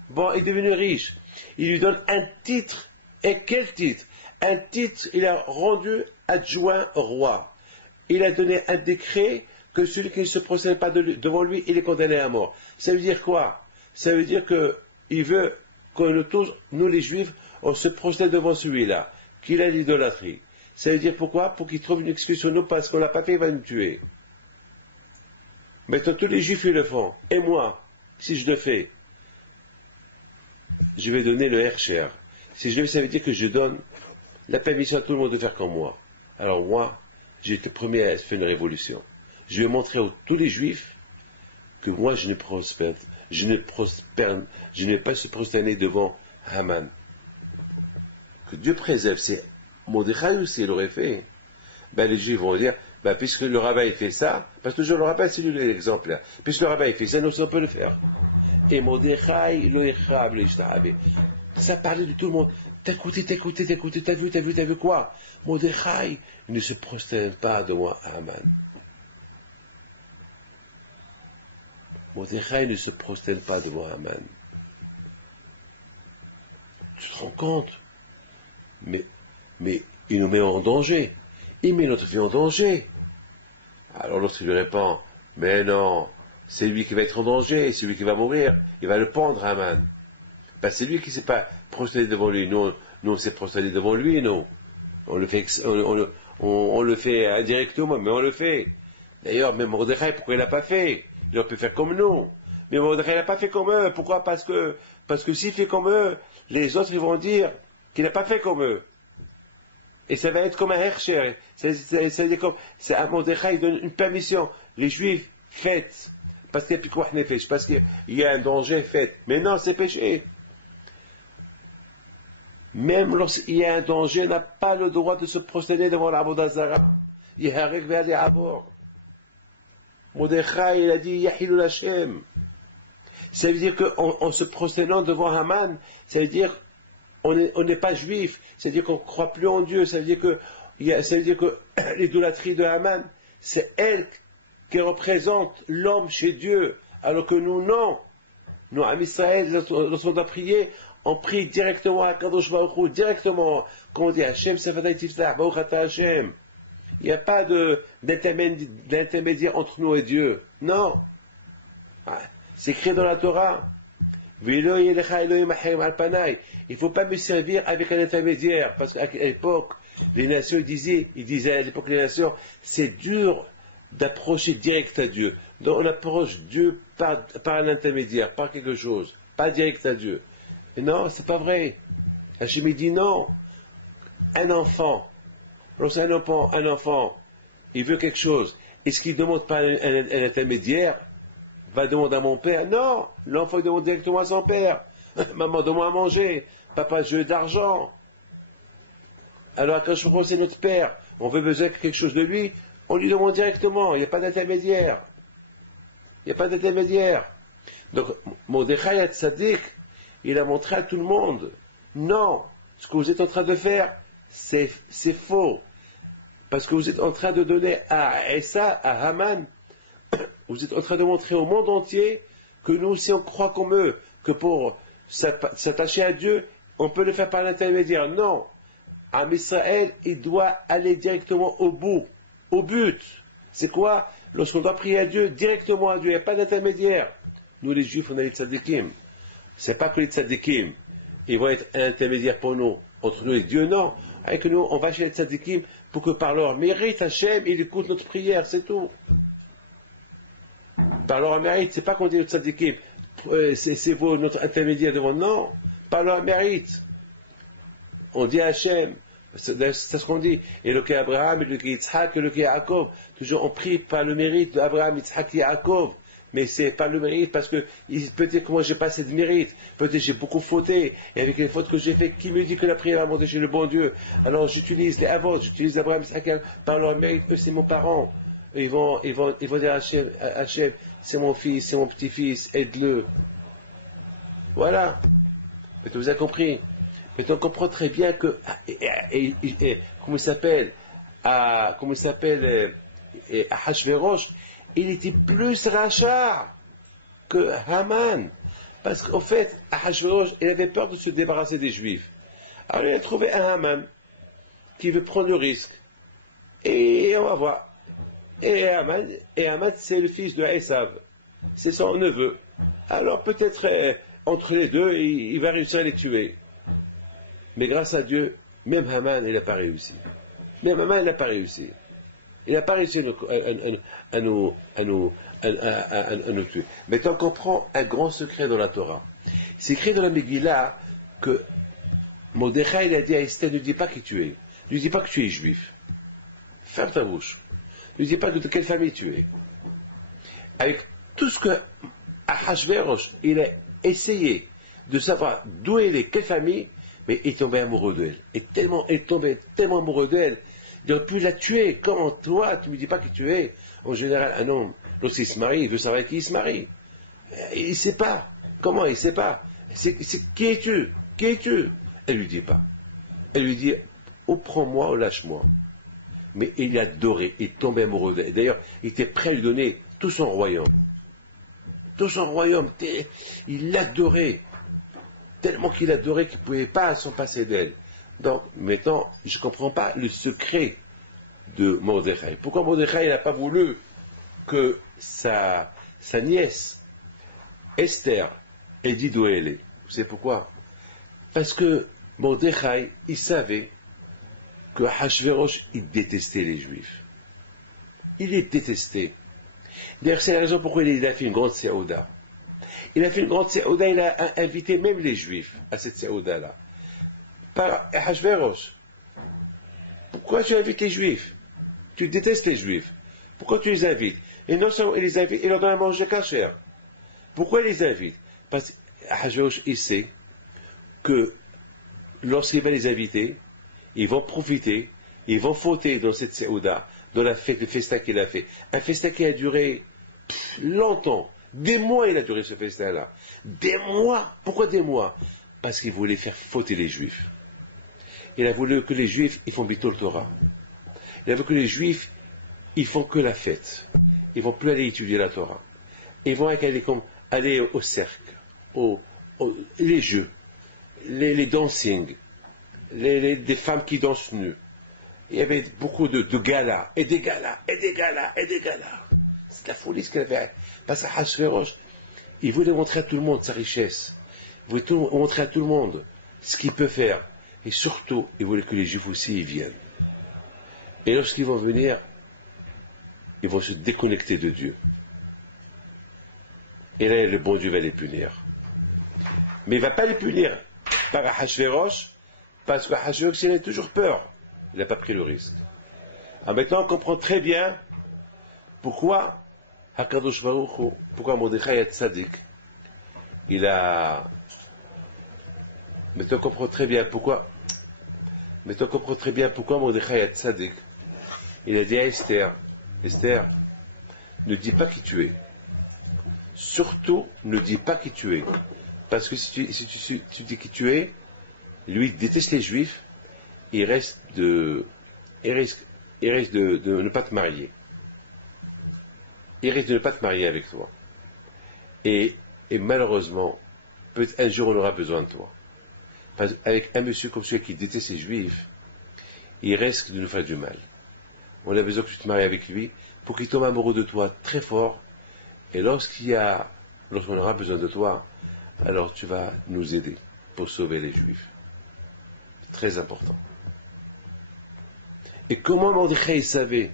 Bon, il est devenu riche. Il lui donne un titre. Et quel titre? Un titre, il a rendu adjoint au roi. Il a donné un décret que celui qui ne se prosterne pas devant lui, il est condamné à mort. Ça veut dire quoi? Ça veut dire qu'il veut que nous tous, nous les Juifs, on se prosterne devant celui-là, qu'il a l'idolâtrie. Ça veut dire pourquoi? Pour qu'il trouve une excuse sur nous, parce qu'on l'a pas fait, il va nous tuer. Maintenant, tous les Juifs, ils le font. Et moi, si je le fais, je vais donner le Hersher. Si je le fais, ça veut dire que je donne la permission à tout le monde de faire comme moi. Alors moi, j'ai été le premier à faire une révolution. Je vais montrer à tous les Juifs que moi je ne vais pas se prosterner devant Haman. Que Dieu préserve. C'est Mordechai aussi, il aurait fait. Ben, les Juifs vont dire, ben, puisque le rabbin fait ça, parce que toujours le rabbin c'est lui l'exemplaire. Puisque le rabbin fait ça, nous aussi on peut le faire. Et Mordechai, lo Echav le Ishtahavé. Ça parlait de tout le monde. T'as écouté, t'as vu quoi? Mordechai ne se prosterne pas devant Haman. Mordechai ne se prosterne pas devant Haman. Tu te rends compte? Mais il nous met en danger. Il met notre vie en danger. Alors l'autre lui répond, mais non, c'est lui qui va être en danger, c'est lui qui va mourir. Il va le pendre, Haman. Ben, c'est lui qui ne s'est pas prosterné devant lui. Nous on s'est prosterné devant lui, nous. On le fait indirectement, mais on le fait. D'ailleurs, même Mordechai, pourquoi il n'a pas fait? Il aurait pu faire comme nous. Mais Mordechai n'a pas fait comme eux. Pourquoi? Parce que s'il fait comme eux, les autres ils vont dire qu'il n'a pas fait comme eux. Et ça va être comme un Hersher. C'est à Mordechai, il donne une permission. Les Juifs, faites. Parce qu'il n'y a plus quoi nefesh. Parce qu'il y a un danger, faites. Mais non, c'est péché. Même lorsqu'il y a un danger, n'a pas le droit de se prosterner devant l'Avodah Zara. Yiharek ve'ali abor. Mordechai, il a dit Yahilul Hashem. Ça veut dire qu'en se prosternant devant Haman, ça veut dire on n'est pas juif. Ça veut dire qu'on ne croit plus en Dieu. Ça veut dire que l'idolâtrie de Haman, c'est elle qui représente l'homme chez Dieu. Alors que nous, non. Nous, à Israël, lorsqu'on a prié, on prie directement à Kadosh Baruch Hu, directement. Quand on dit Hashem, Sefadai Tiftar, Baruch Ata Hashem. Il n'y a pas d'intermédiaire entre nous et Dieu. Non. C'est écrit dans la Torah. Il ne faut pas me servir avec un intermédiaire. Parce qu'à l'époque, les nations disaient à l'époque les nations, c'est dur d'approcher direct à Dieu. Donc on approche Dieu par un intermédiaire, par quelque chose, pas direct à Dieu. Et non, c'est pas vrai. Hachem dit non. Un enfant, lorsqu'un enfant, il veut quelque chose, est-ce qu'il ne demande pas un intermédiaire? Va demander à mon père? Non, l'enfant il demande directement à son père. Maman, donne-moi à manger. Papa, je veux d'argent. Alors, quand je crois c'est notre père, on veut besoin de quelque chose de lui, On lui demande directement, il n'y a pas d'intermédiaire. Il n'y a pas d'intermédiaire. Donc, Mordechai Hatzadik, il a montré à tout le monde, non, ce que vous êtes en train de faire, c'est faux. Parce que vous êtes en train de donner à Essa, à Haman, vous êtes en train de montrer au monde entier que nous, si on croit qu'on veut, que pour s'attacher à Dieu, on peut le faire par l'intermédiaire. Non. Am Israël, il doit aller directement au bout, au but. C'est quoi? Lorsqu'on doit prier à Dieu, directement à Dieu, il n'y a pas d'intermédiaire. Nous, les Juifs, on a les tzadikim. C'est pas que les tzadikim, ils vont être intermédiaires pour nous, entre nous et Dieu, non. Avec nous, on va chez les tzadikim pour que par leur mérite, Hachem, il écoute notre prière, c'est tout. Par leur mérite, c'est pas qu'on dit aux tzadikim, c'est vous notre intermédiaire devant, non. Par leur mérite. On dit à Hachem, c'est ce qu'on dit, et le cas Abraham, et le cas Yitzhak, et le cas Yaakov. Toujours on prie par le mérite d'Abraham, Yitzhak et Yaakov. Mais c'est pas le mérite parce que peut-être que moi j'ai pas assez de mérite, peut-être j'ai beaucoup fauté, et avec les fautes que j'ai faites, qui me dit que la prière va monter chez le bon Dieu? Alors j'utilise les avos, j'utilise Abraham, Yitzhak, par leur mérite, c'est mon parent. Ils vont dire à Hachem, c'est mon fils, c'est mon petit-fils, aide-le. Voilà. Mais vous avez compris. Mais on comprend très bien que, comment il s'appelle, Ahashverosh, il était plus rachat que Haman. Parce qu'en fait, Ahashverosh, il avait peur de se débarrasser des Juifs. Alors il a trouvé un Haman qui veut prendre le risque. Et on va voir. Et Haman, c'est le fils de Esav. C'est son neveu. Alors peut-être, entre les deux, il va réussir à les tuer. Mais grâce à Dieu, même Haman, il n'a pas réussi. Même Haman, il n'a pas réussi. Il n'a pas réussi à nous tuer. Mais on comprend un grand secret dans la Torah. C'est écrit dans la Megillah que Mordechai, il a dit à Esther, ne dis pas qui tu es. Ne dis pas que tu es juif. Ferme ta bouche. Ne dis pas de quelle famille tu es. Avec tout ce que Ahashverosh, il a essayé de savoir d'où elle est, quelle famille, mais il est tombé amoureux d'elle. Il est tombé tellement amoureux d'elle, il aurait pu la tuer. Comment toi, tu ne me dis pas qui tu es? En général, un homme, lorsqu'il se marie, il veut savoir qui il se marie. Il ne sait pas. Comment il ne sait pas? Qui es-tu? Qui es-tu? Elle ne lui dit pas. Elle lui dit, ou prends-moi ou lâche-moi. Mais il adorait, il tombait amoureux d'elle. D'ailleurs, il était prêt à lui donner tout son royaume. Tout son royaume, il l'adorait. Tellement qu'il adorait qu'il ne pouvait pas s'en passer d'elle. Donc, maintenant, je ne comprends pas le secret de Mordechai. Pourquoi Mordechai n'a pas voulu que sa nièce, Esther, ait dit d'où elle est? Vous savez pourquoi? Parce que Mordechai, il savait que Hachvérosh, il détestait les Juifs. Il les détestait. D'ailleurs, c'est la raison pourquoi il a fait une grande séouda. Il a fait une grande séouda, il a invité même les Juifs à cette séouda-là. Par Hachvérosh. Pourquoi tu invites les Juifs? Tu détestes les Juifs. Pourquoi tu les invites? Et non seulement il les invite, il leur donne à manger cachère. Pourquoi il les invite? Parce qu'Hachvérosh, il sait que lorsqu'il va les inviter, ils vont profiter, ils vont fauter dans cette séouda, dans la fête, le festin qu'il a fait. Un festin qui a duré longtemps. Des mois il a duré ce festin-là. Des mois. Pourquoi des mois? Parce qu'il voulait faire fauter les Juifs. Il a voulu que les Juifs, ils font Bittul Torah. Il a voulu que les Juifs, ils font que la fête. Ils vont plus aller étudier la Torah. Ils vont aller au cercle, les jeux, les dancing, des femmes qui dansent nues. Il y avait beaucoup de galas, et des galas, et des galas, et des galas. C'est la folie ce qu'elle avait. Parce qu'Ahashvérosh, il voulait montrer à tout le monde sa richesse. Il voulait montrer à tout le monde ce qu'il peut faire. Et surtout, il voulait que les Juifs aussi y viennent. Et lorsqu'ils vont venir, ils vont se déconnecter de Dieu. Et là, le bon Dieu va les punir. Mais il ne va pas les punir par Ahashvérosh, parce qu'Ahashvérosh, il a toujours peur. Il n'a pas pris le risque. Alors maintenant, on comprend très bien pourquoi Hakadosh Baruch Hu, pourquoi Mordechai Tzadik, il a. Maintenant, on comprend très bien pourquoi. Maintenant, on comprend très bien pourquoi Mordechai Tzadik, il a dit à Esther, Esther, ne dis pas qui tu es. Surtout, ne dis pas qui tu es. Parce que si tu dis qui tu es, lui déteste les juifs, il risque de ne pas te marier. Il risque de ne pas te marier avec toi. Et malheureusement, peut-être un jour on aura besoin de toi. Parce qu'avec un monsieur comme celui qui déteste les juifs, il risque de nous faire du mal. On a besoin que tu te maries avec lui pour qu'il tombe amoureux de toi très fort. Et lorsqu'on aura besoin de toi, alors tu vas nous aider pour sauver les juifs. C'est très important. Et comment Mordechai savait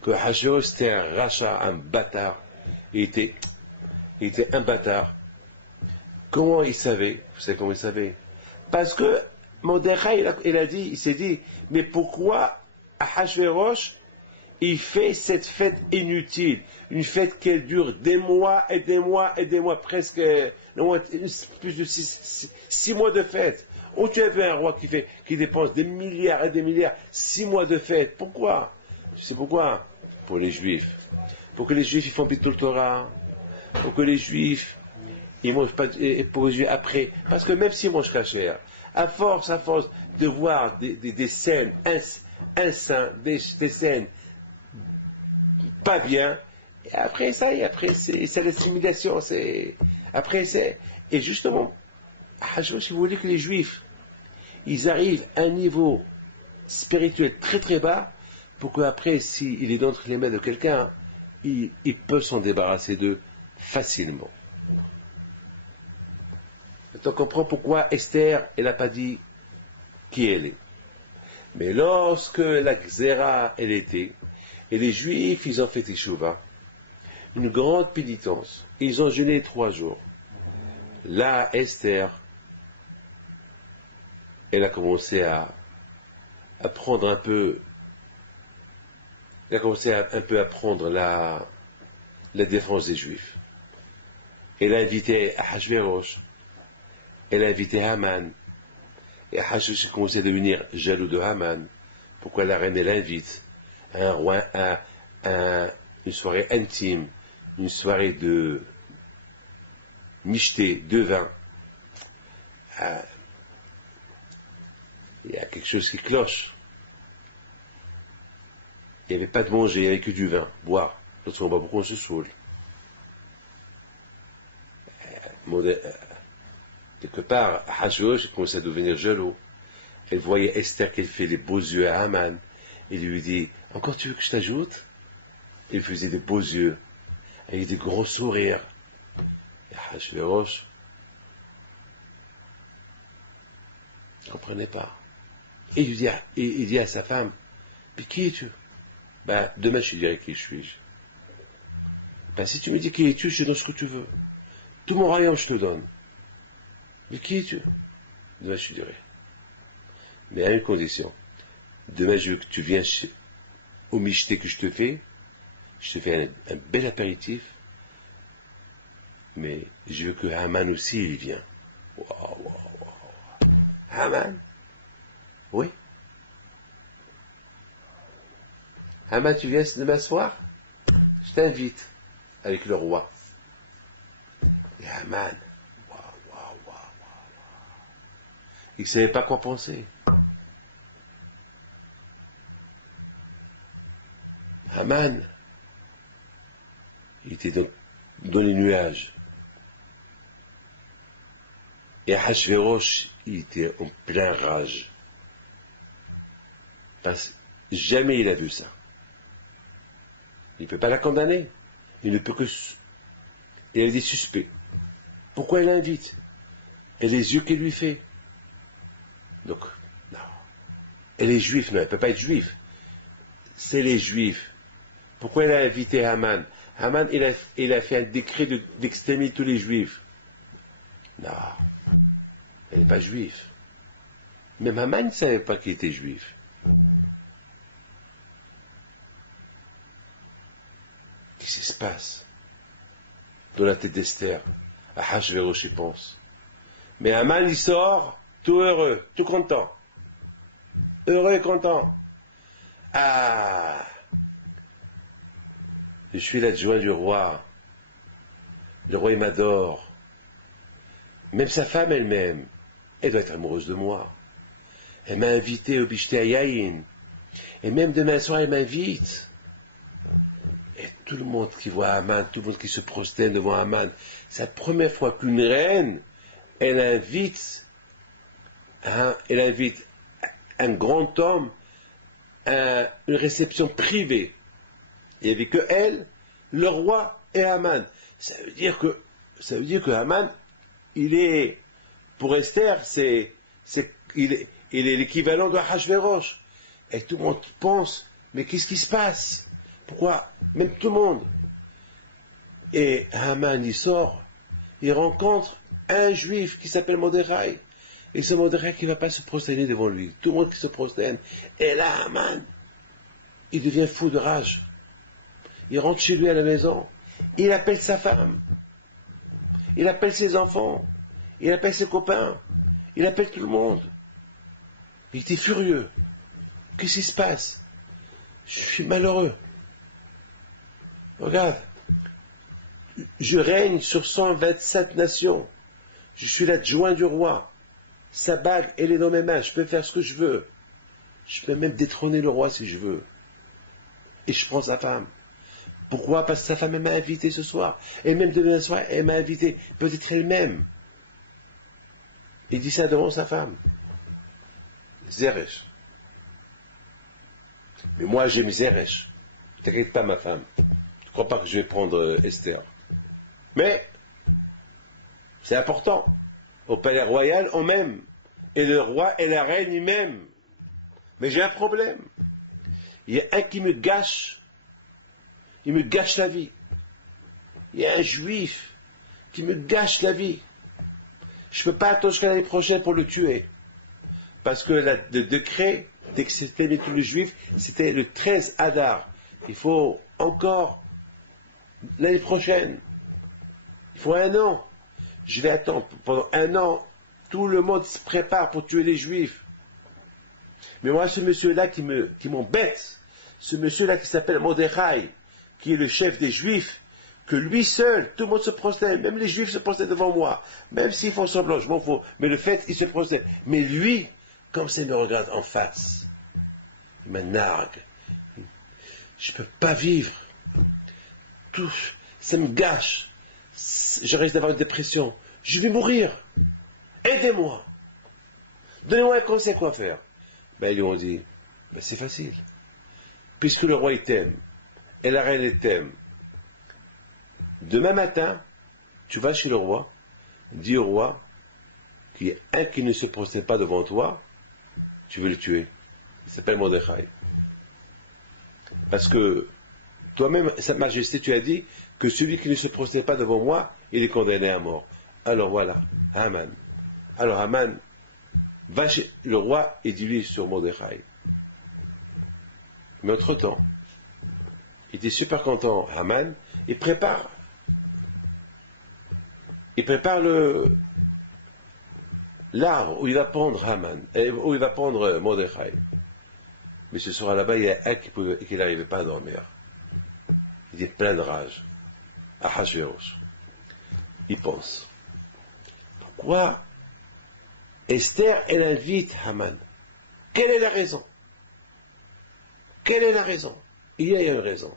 que Hachvérosh était un rachat, un bâtard? Il était un bâtard. Comment il savait? Vous savez comment il savait? Parce que Mordechai, il s'est dit, mais pourquoi Hachvérosh, il fait cette fête inutile, une fête qui dure des mois et des mois et des mois, presque plus de 6 mois de fête. Où tu as vu un roi qui dépense des milliards et des milliards, 6 mois de fête? Pourquoi? Tu sais pourquoi? Pour les juifs. Pour que les juifs ils font Bitul Torah. Pour que les juifs ils mangent pas pour les juifs après. Parce que même s'ils mangent kasher, à force de voir des scènes insains, des scènes pas bien, et après ça, c'est l'assimilation, et justement, Hachvérosh voulait que les juifs, ils arrivent à un niveau spirituel très très bas, pour qu'après, s'il est d'entre les mains de quelqu'un, il peut s'en débarrasser d'eux facilement. Maintenant, on comprend pourquoi Esther, elle n'a pas dit qui elle est. Mais lorsque la Xéra, elle était, et les Juifs, ils ont fait Teshuvah, une grande pénitence. Ils ont jeûné 3 jours. Là, Esther, elle a commencé à prendre un peu, elle a commencé un peu à prendre la défense des Juifs. Elle a invité Hachvérosh, elle a invité Haman, et Hachvérosh a commencé à devenir jaloux de Haman. Pourquoi la reine, elle invite un roi, une soirée intime, une soirée de michté, de vin. Il y a quelque chose qui cloche. Il n'y avait pas de manger, il n'y avait que du vin, boire. Lorsqu'on boit beaucoup, on se saoule. Quelque part, Hachvérosh commençait à devenir jaloux. Elle voyait Esther qu'elle fait les beaux yeux à Haman. Il lui dit, encore tu veux que je t'ajoute? Il faisait des beaux yeux, avec des gros sourires. Et Hachvérosh ne comprenait pas. Et il dit à sa femme, mais qui es-tu? Ben, demain je te dirai qui je suis. Ben, si tu me dis qui es-tu, je te donne ce que tu veux. Tout mon royaume, je te donne. Mais qui es-tu? Demain je te dirai. Mais à une condition. Demain, je veux que tu viennes au michté que je te fais un bel apéritif, mais je veux que Haman aussi, il vienne. Wow. Haman? Oui. Haman, tu viens demain soir? Je t'invite avec le roi. Et Haman, il ne savait pas quoi penser. Haman, il était dans les nuages. Et Hachvérosh, il était en plein rage. Parce que jamais il a vu ça. Il ne peut pas la condamner. Il ne peut que... Il a des suspects. Pourquoi il l'invite? Et les yeux qu'il lui fait. Donc, non. Et les juifs, non, elle ne peut pas être juif. C'est les juifs. Pourquoi il a invité Haman? Haman, il a fait un décret d'exterminer tous les juifs. Non, elle n'est pas juive. Même Haman ne savait pas qu'il était juif. Qu'est-ce qui se passe dans la tête d'Esther? À Hachvérosh, il pense. Mais Haman, il sort tout heureux, tout content. Heureux et content. Ah, Je suis l'adjoint du roi. Le roi, il m'adore. Même sa femme elle-même, elle doit être amoureuse de moi. Elle m'a invité au Bishté Yayin. Et même demain soir, elle m'invite. Et tout le monde qui voit Haman, tout le monde qui se prosterne devant Haman, c'est la première fois qu'une reine, elle invite un grand homme à une réception privée. Il n'y avait que elle, le roi et Haman. Ça veut dire que Haman, il est, pour Esther, il est l'équivalent de Ahashverosh. Et tout le monde pense, mais qu'est-ce qui se passe? Pourquoi? Même tout le monde. Et Haman, il sort, il rencontre un juif qui s'appelle Mordechai. Et c'est Mordechai qui ne va pas se prosterner devant lui. Tout le monde qui se prosterne. Et là, Haman, il devient fou de rage. Il rentre chez lui à la maison. Il appelle sa femme. Il appelle ses enfants. Il appelle ses copains. Il appelle tout le monde. Il était furieux. Qu'est-ce qui se passe? Je suis malheureux. Regarde. Je règne sur 127 nations. Je suis l'adjoint du roi. Sa bague, elle est dans mes mains. Je peux faire ce que je veux. Je peux même détrôner le roi si je veux. Et je prends sa femme. Pourquoi? Parce que sa femme, elle m'a invité ce soir. Et même demain soir, elle m'a invité. Peut-être elle-même. Il dit ça devant sa femme. Zeresh. Mais moi, j'aime Zeresh. Ne t'inquiète pas, ma femme. Ne crois pas que je vais prendre Esther. Mais, c'est important. Au palais royal, on m'aime. Et le roi et la reine, ils m'aiment. Mais j'ai un problème. Il y a un qui me gâche. Il me gâche la vie. Il y a un juif qui me gâche la vie. Je ne peux pas attendre jusqu'à l'année prochaine pour le tuer. Parce que le décret d'exterminer tous les juifs, c'était le 13 Adar. Il faut encore l'année prochaine. Il faut 1 an. Je vais attendre pendant 1 an. Tout le monde se prépare pour tuer les juifs. Mais moi, ce monsieur-là qui m'embête, ce monsieur-là qui s'appelle Mordechai, qui est le chef des juifs, que lui seul, tout le monde se prosterne, même les juifs se prosternent devant moi, même s'ils font semblant, je m'en fous, mais le fait, il se prosterne. Mais lui, comme ça, il me regarde en face, il me nargue. Je ne peux pas vivre. Tout, ça me gâche. Je risque d'avoir une dépression. Je vais mourir. Aidez-moi. Donnez-moi un conseil quoi faire. Ben, ils lui ont dit, ben, c'est facile. Puisque le roi il t'aime, et la reine elle t'aime, demain matin, tu vas chez le roi, dis au roi qu'il y a un qui ne se prosterne pas devant toi, tu veux le tuer. Il s'appelle Mordechai. Parce que toi-même, Sa Majesté, tu as dit que celui qui ne se prosterne pas devant moi, il est condamné à mort. Alors voilà, Haman. Alors Haman va chez le roi et dis-lui sur Mordechai. Mais entre-temps, il était super content, Haman, il prépare l'arbre où il va pendre Haman, où il va pendre Mordechai. Mais ce soir là-bas, il y a un qui n'arrivait pas à dormir. Il est plein de rage. Ahashverosh. Il pense. Pourquoi Esther, elle invite Haman? Quelle est la raison? Quelle est la raison? Il y a une raison.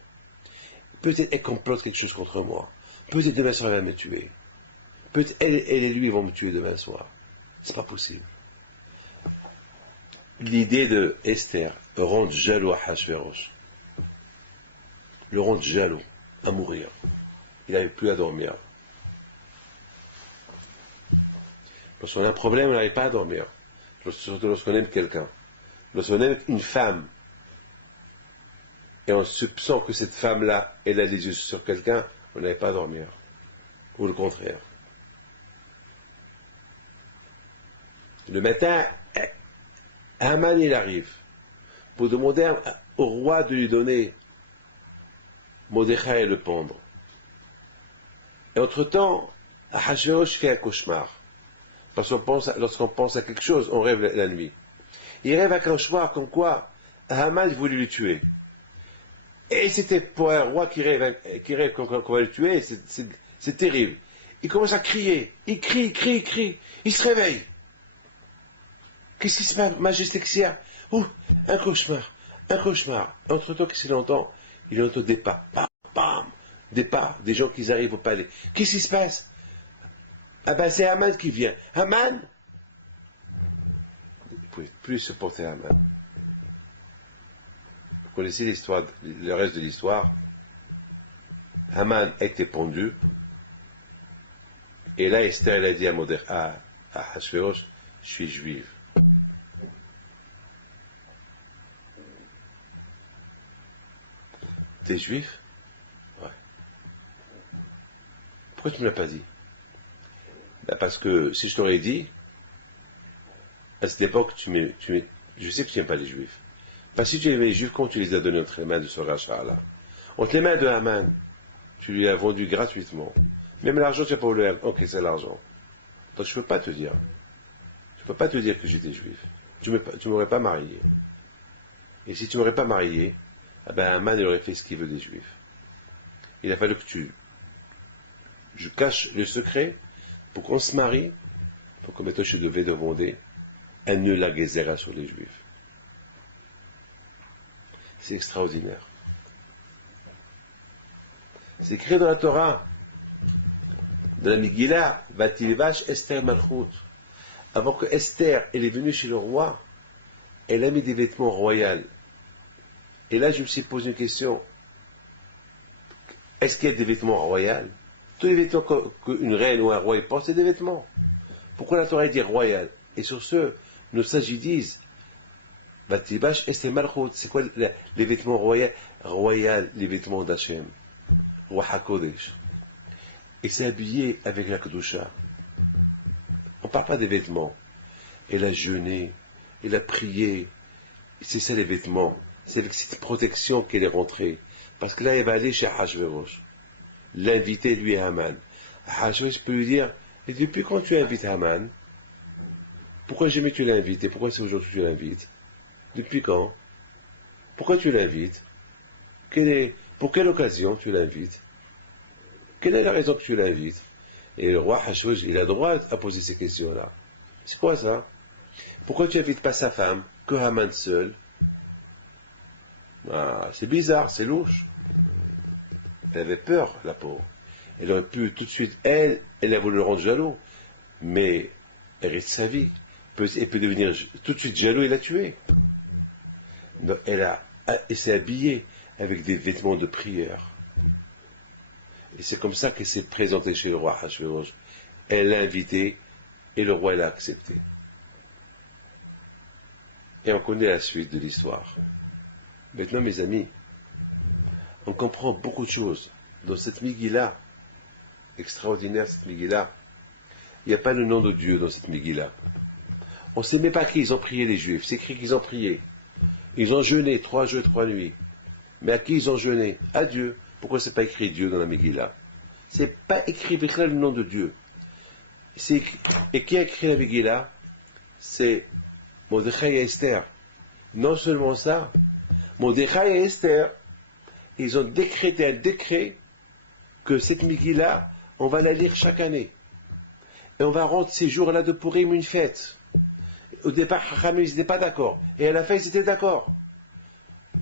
Peut-être elle complote quelque chose contre moi. Peut-être demain soir elle va me tuer. Peut-être elle et lui vont me tuer demain soir. C'est pas possible. L'idée de Esther rend jaloux à Ahashverosh. Le rend jaloux à mourir. Il n'arrive plus à dormir. Lorsqu'on a un problème, on n'arrive pas à dormir. Surtout lorsqu'on aime quelqu'un. Lorsqu'on aime une femme, et on soupçonne que cette femme-là, elle a les yeux sur quelqu'un, on n'arrive pas à dormir. Ou le contraire. Le matin, Haman, il arrive pour demander au roi de lui donner Mordechai et le pendre. Et entre-temps, Ahashverosh fait un cauchemar. Parce que lorsqu'on pense à quelque chose, on rêve la nuit. Il rêve un cauchemar comme quoi Haman voulait le tuer. Et c'était pour un roi qui rêve qu'on va le tuer, c'est terrible. Il commence à crier, il crie, il se réveille. Qu'est-ce qui se passe, Majesté Xia? Ouh, un cauchemar, un cauchemar. Entre-temps, qu'est-ce qu'il entend? Il entend des pas, bam, bam, des pas, des gens qui arrivent au palais. Qu'est-ce qui se passe? Ah ben c'est Haman qui vient. Haman? Vous ne pouvez plus supporter Haman. Vous connaissez l'histoire, le reste de l'histoire. Haman était pendu. Et là, Esther, elle a dit à Hachvérosh, je suis juive. T'es juif? Ouais. Pourquoi tu ne me l'as pas dit? Ben parce que si je t'aurais dit, à cette époque, je sais que tu n'aimes pas les juifs. Parce que si tu aimais les juifs, comment tu les as donnés entre les mains de ce rachat-là? Entre les mains de Haman, tu lui as vendu gratuitement. Même l'argent, tu n'as pas voulu encaisser l'argent. Donc je ne peux pas te dire. Je ne peux pas te dire que j'étais juif. Tu ne m'aurais pas marié. Et si tu ne m'aurais pas marié, eh ben Haman il aurait fait ce qu'il veut des juifs. Il a fallu que je cache le secret pour qu'on se marie, pour que maintenant je devais demander un nœud la gezerah sur les juifs. C'est extraordinaire. C'est écrit dans la Torah, dans la Megillah, Vatilvash Esther Malchut. Avant que Esther elle est venue chez le roi, elle a mis des vêtements royaux. Et là, je me suis posé une question. Est-ce qu'il y a des vêtements royaux? Tous les vêtements qu'une reine ou un roi porte, c'est des vêtements. Pourquoi la Torah dit royal? Et sur ce, nos sages disent, Vatibash Esther Malchut, c'est quoi les vêtements royaux? Royal, les vêtements d'Hachem. Roi HaKodesh. Et c'est habillé avec la Kedusha. On ne parle pas des vêtements. Elle a jeûné, elle a prié. C'est ça les vêtements. C'est avec cette protection qu'elle est rentrée. Parce que là, elle va aller chez Hachvérosh. L'inviter, lui, à Haman. Hachvérosh peut lui dire, et depuis quand tu invites Haman? Pourquoi jamais tu l'as invité? Pourquoi c'est aujourd'hui que tu l'invites? Depuis quand? Pourquoi tu l'invites? Pour quelle occasion tu l'invites? Quelle est la raison que tu l'invites? Et le roi Hachvérosh, il a droit à poser ces questions-là. C'est quoi ça? Pourquoi tu n'invites pas sa femme, que Haman seul? Ah, c'est bizarre, c'est louche. Elle avait peur, la pauvre. Elle aurait pu tout de suite, elle a voulu le rendre jaloux. Mais elle reste sa vie. Elle peut devenir tout de suite jaloux et la tuer. Donc, elle s'est habillée avec des vêtements de prière. Et c'est comme ça qu'elle s'est présentée chez le roi Hachvérosh. Elle l'a invité et le roi l'a accepté. Et on connaît la suite de l'histoire. Maintenant, mes amis, on comprend beaucoup de choses dans cette Megillah, extraordinaire cette Megillah. Il n'y a pas le nom de Dieu dans cette Megillah. On ne sait même pas qui ils ont prié les Juifs. C'est écrit qu'ils ont prié. Ils ont jeûné 3 jours et 3 nuits. Mais à qui ils ont jeûné? À Dieu. Pourquoi c'est pas écrit Dieu dans la Megillah? C'est pas écrit le nom de Dieu. Et qui a écrit la Megillah? C'est Mordechai et Esther. Non seulement ça, Mordechai et Esther, ils ont décrété un décret que cette Megillah, on va la lire chaque année. Et on va rendre ces jours-là de Purim une fête. Au départ, Chachamim, ils n'étaient pas d'accord. Et à la fin, ils étaient d'accord.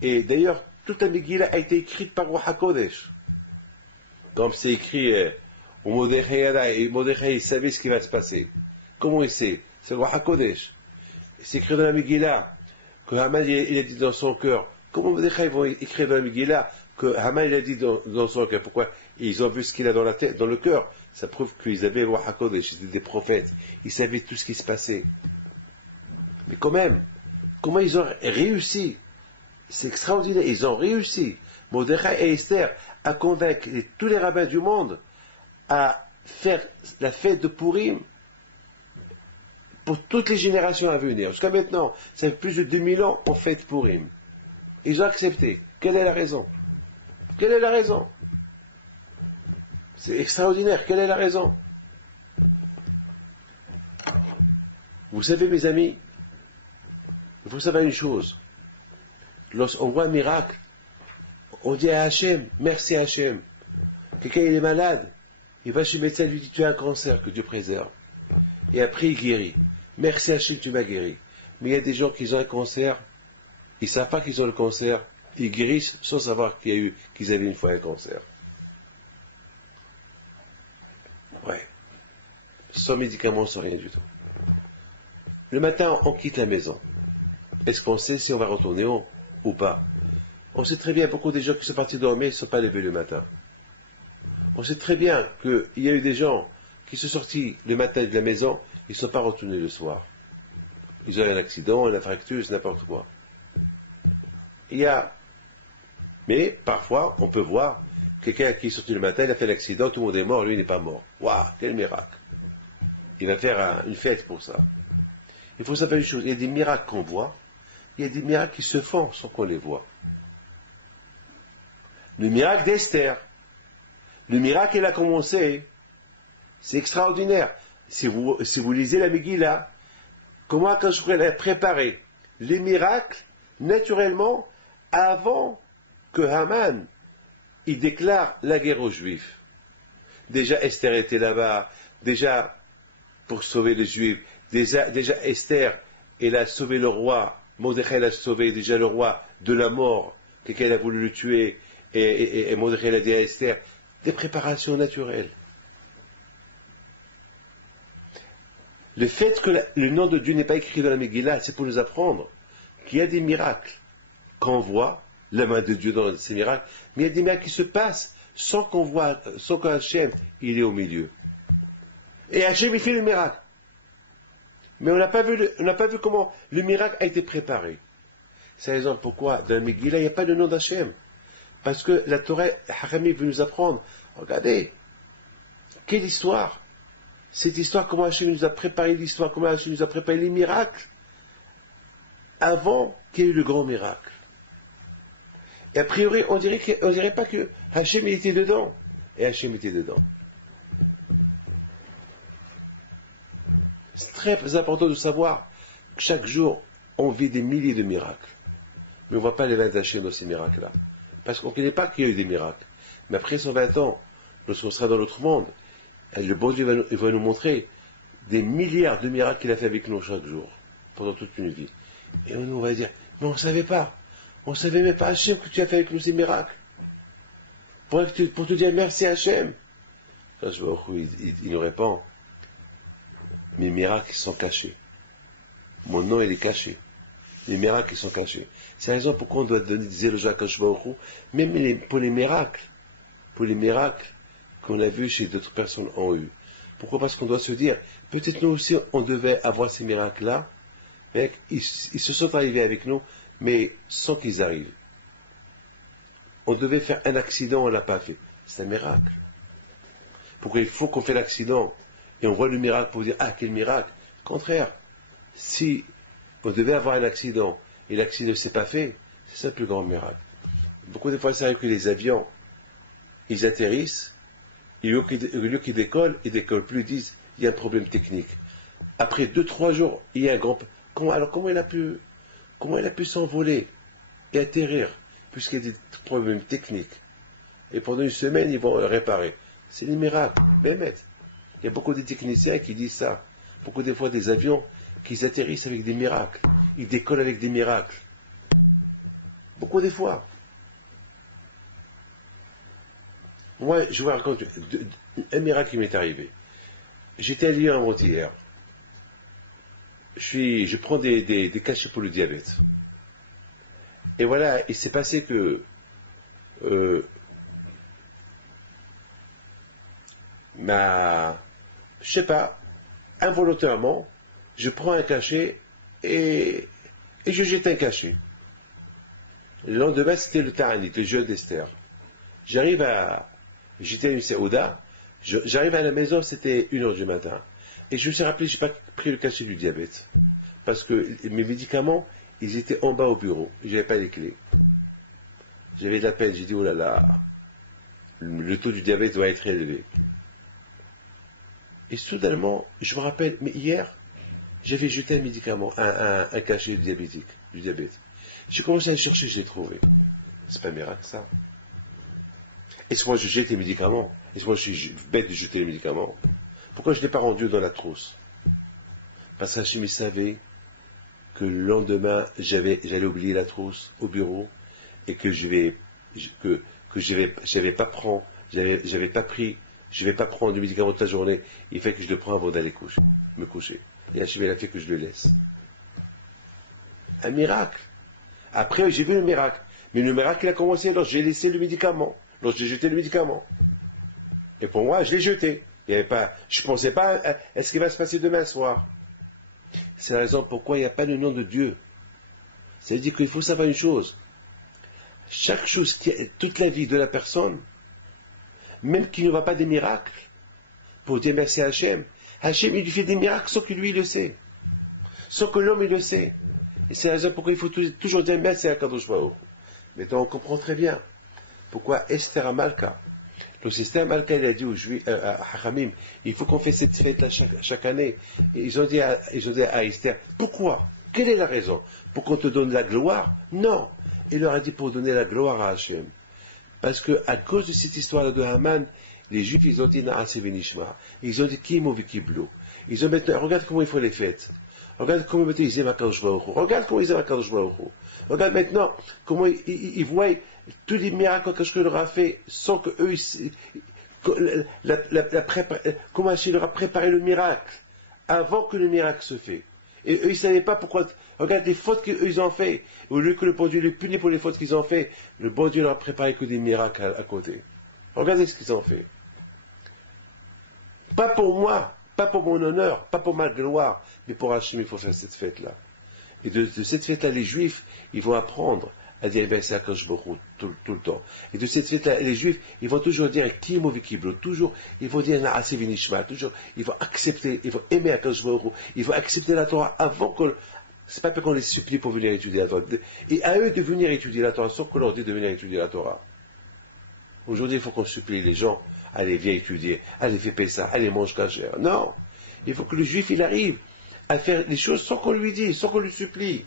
Et d'ailleurs, toute la Megillah a été écrite par Roi HaKodesh. Comme c'est écrit au Mordechai, et Mordechai, il savait ce qui va se passer. Comment il sait? C'est le Roi HaKodesh. C'est écrit dans la Megillah que Haman il a dit dans son cœur. Comment Mordechai vont écrire dans la Megillah que Haman il a dit dans son cœur? Pourquoi? Ils ont vu ce qu'il a dans la tête, dans le cœur. Ça prouve qu'ils avaient le roi HaKodesh, ils étaient des prophètes. Ils savaient tout ce qui se passait. Mais quand même, comment ils ont réussi? C'est extraordinaire, ils ont réussi, Mordechai et Esther, à convaincre tous les rabbins du monde à faire la fête de Purim pour toutes les générations à venir. Jusqu'à maintenant, ça fait plus de 2000 ans qu'on fête Purim. Ils ont accepté. Quelle est la raison? Quelle est la raison? C'est extraordinaire. Quelle est la raison? Vous savez, mes amis, il faut savoir une chose. Lorsqu'on voit un miracle, On dit à Hachem, merci Hachem. Quelqu'un il est malade, il va chez le médecin, il lui dit tu as un cancer, que Dieu préserve. Et après il guérit. Merci Hachem, tu m'as guéri. Mais il y a des gens qui ont un cancer, ils ne savent pas qu'ils ont le cancer, ils guérissent sans savoir qu'ils avaient une fois un cancer. Ouais. Sans médicaments, sans rien du tout. Le matin, on quitte la maison. Est-ce qu'on sait si on va retourner ou pas? On sait très bien, beaucoup des gens qui sont partis dormir ne sont pas levés le matin. On sait très bien qu'il y a eu des gens qui sont sortis le matin de la maison, ils ne sont pas retournés le soir. Ils ont eu un accident, un infarctus, n'importe quoi. Mais parfois, on peut voir quelqu'un qui est sorti le matin, il a fait l'accident, tout le monde est mort, lui il n'est pas mort. Waouh, quel miracle! Il va faire une fête pour ça. Il faut savoir une chose, il y a des miracles qu'on voit, il y a des miracles qui se font sans qu'on les voit. Le miracle d'Esther, le miracle elle a commencé, c'est extraordinaire. Si vous lisez la Megillah, comment quand je pourrais préparer les miracles naturellement avant que Haman il déclare la guerre aux Juifs. Déjà Esther était là-bas, déjà pour sauver les Juifs, déjà Esther elle a sauvé le roi, Mordechai a sauvé déjà le roi de la mort, quelqu'un a voulu le tuer, et Mordechai a dit à Esther, des préparations naturelles. Le fait que le nom de Dieu n'est pas écrit dans la Megillah, c'est pour nous apprendre qu'il y a des miracles qu'on voit, la main de Dieu dans ces miracles, mais il y a des miracles qui se passent sans qu'on voit, sans qu'Hachem il est au milieu. Et Hachem il fait le miracle. Mais on n'a pas vu comment le miracle a été préparé. C'est la raison pourquoi dans la Megillah il n'y a pas de nom d'Hachem. Parce que la Torah, Harami veut nous apprendre, regardez, quelle histoire. Cette histoire, comment Hachem nous a préparé l'histoire, comment Hachem nous a préparé les miracles, avant qu'il y ait eu le grand miracle. Et a priori, on dirait pas que Hachem était dedans. Et Hachem était dedans. C'est très important de savoir que chaque jour, on vit des milliers de miracles. Mais on ne voit pas les 20 d'Hachem dans ces miracles-là. Parce qu'on ne connaît pas qu'il y a eu des miracles. Mais après 120 ans, lorsqu'on sera dans l'autre monde, le bon Dieu va nous montrer des milliards de miracles qu'il a fait avec nous chaque jour, pendant toute une vie. Et nous, on va dire, mais on ne savait pas. On ne savait même pas, Hachem, que tu as fait avec nous ces miracles. Pour te dire merci Hachem. Quand je vois il nous répond, mes miracles sont cachés. Mon nom, il est caché. Les miracles, ils sont cachés. C'est la raison pourquoi on doit donner des éloges à Akash Baruch Hu, même pour les miracles qu'on a vus chez d'autres personnes ont eu. Pourquoi? Parce qu'on doit se dire, peut-être nous aussi, on devait avoir ces miracles-là, mais ils se sont arrivés avec nous, mais sans qu'ils arrivent. On devait faire un accident, on ne l'a pas fait. C'est un miracle. Pourquoi il faut qu'on fait l'accident et on voit le miracle pour dire, ah, quel miracle. Au contraire, si on devait avoir un accident et l'accident ne s'est pas fait, c'est ça le plus grand miracle. Beaucoup de fois, ça arrive que les avions, ils atterrissent, et au lieu qu'ils décollent, ils décollent plus, ils disent, il y a un problème technique. Après 2-3 jours, il y a un grand... Comment il a pu s'envoler et atterrir, puisqu'il y a des problèmes techniques. Et pendant une semaine, ils vont réparer. C'est des miracles. Mais il y a beaucoup de techniciens qui disent ça. Beaucoup de fois, des avions qui atterrissent avec des miracles. Ils décollent avec des miracles. Beaucoup de fois. Moi, je vous raconte un miracle qui m'est arrivé. J'étais à Lyon avant-hier. Je prends des cachets pour le diabète. Et voilà, il s'est passé que je sais pas, involontairement, je prends un cachet et je jette un cachet. Le lendemain, c'était le Ta'anit, le jeûne d'Esther. J'étais à une Séouda, j'arrive à la maison, c'était 1h du matin. Et je me suis rappelé, je n'ai pas pris le cachet du diabète. Parce que mes médicaments, ils étaient en bas au bureau. Je n'avais pas les clés. J'avais de la peine. J'ai dit, oh là là, le taux du diabète doit être élevé. Et soudainement, je me rappelle, mais hier, j'avais jeté un médicament, un cachet du diabète. J'ai commencé à le chercher, je l'ai trouvé. C'est pas un miracle, ça. Est-ce que moi je jette les médicaments? Est-ce que moi je suis bête de jeter les médicaments? Pourquoi je ne l'ai pas rendu dans la trousse? Parce qu'Hachem savait que le lendemain, j'allais oublier la trousse au bureau et que j'avais pas pris, je vais pas prendre du médicament toute la journée. Il fait que je le prends avant d'aller me coucher. Et Hachem a fait que je le laisse. Un miracle. Après, j'ai vu le miracle. Mais le miracle, il a commencé lorsque j'ai laissé le médicament, lorsque j'ai jeté le médicament. Et pour moi, je l'ai jeté. Je ne pensais pas à ce qui va se passer demain soir. C'est la raison pourquoi il n'y a pas le nom de Dieu. Ça veut dire qu'il faut savoir une chose. Chaque chose, toute la vie de la personne, même qu'il ne voit pas des miracles, pour dire merci à Hachem, Hachem, il lui fait des miracles sans que lui il le sait. Sans que l'homme il le sait. Et c'est la raison pourquoi il faut toujours dire merci à Kadosh Baruch. Maintenant, on comprend très bien pourquoi Esther Amalka. Donc Esther Amalka, il a dit aux Juifs, à Hachamim, il faut qu'on fasse cette fête-là chaque année. Et ils ont dit à Esther, pourquoi? Quelle est la raison? Pour qu'on te donne la gloire? Non. Il leur a dit pour donner la gloire à Hachem. Parce que à cause de cette histoire de Haman, les Juifs, ils ont dit Naase Venishma. Ils ont dit Kimo Vikiblo. Ils ont maintenant, regarde comment ils font les fêtes. Regarde comment maintenant ils aiment Akadosh Baruch Hu. Regarde comment ils aiment Akadosh Baruch Hu. Regarde maintenant comment ils voient tous les miracles que leur a fait sans que eux, comment Hachem leur a préparé le miracle avant que le miracle se fait. Et eux, ils ne savaient pas pourquoi. Regarde les fautes qu'ils ont fait. Au lieu que le bon Dieu les punit pour les fautes qu'ils ont fait, le bon Dieu leur a préparé que des miracles à côté. Regardez ce qu'ils ont fait. Pas pour moi, pas pour mon honneur, pas pour ma gloire, mais pour Hachem, il faut faire cette fête-là. Et de cette fête-là, les Juifs, ils vont apprendre à dire c'est Akadosh Baruch Hu tout le temps. Et de cette fête-là, les Juifs, ils vont toujours dire Kimo Vikiblo, toujours, ils vont dire Naase Venishma, toujours, ils vont accepter, ils vont aimer Akadosh Baruch Hu, ils vont accepter la Torah avant qu'on. C'est pas qu'on les supplie pour venir étudier la Torah. Et à eux de venir étudier la Torah, sans qu'on leur dise de venir étudier la Torah. Aujourd'hui, il faut qu'on supplie les gens, allez, viens étudier, allez, fais Pessah, allez, mange kasher. Non. Il faut que le Juif, il arrive à faire les choses sans qu'on lui dise, sans qu'on lui supplie.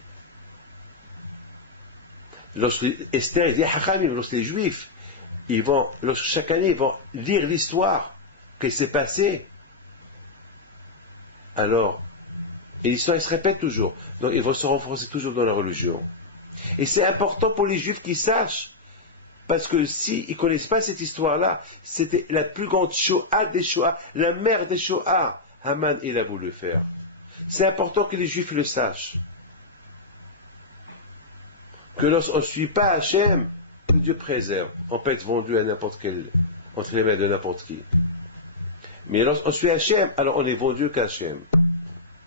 Lorsque Esther dit Hachamim, lorsque les Juifs, chaque année, ils vont lire l'histoire qui s'est passée, alors, et l'histoire, elle se répète toujours. Donc, ils vont se renforcer toujours dans la religion. Et c'est important pour les Juifs qu'ils sachent, parce que s'ils ne connaissent pas cette histoire-là, c'était la plus grande Shoah des Shoah, la mère des Shoah. Haman, il a voulu le faire. C'est important que les Juifs le sachent. Que lorsqu'on ne suit pas Hachem, que Dieu préserve. On peut être vendu à n'importe quel, entre les mains de n'importe qui. Mais lorsqu'on suit Hachem, alors on est vendu qu'à Hachem.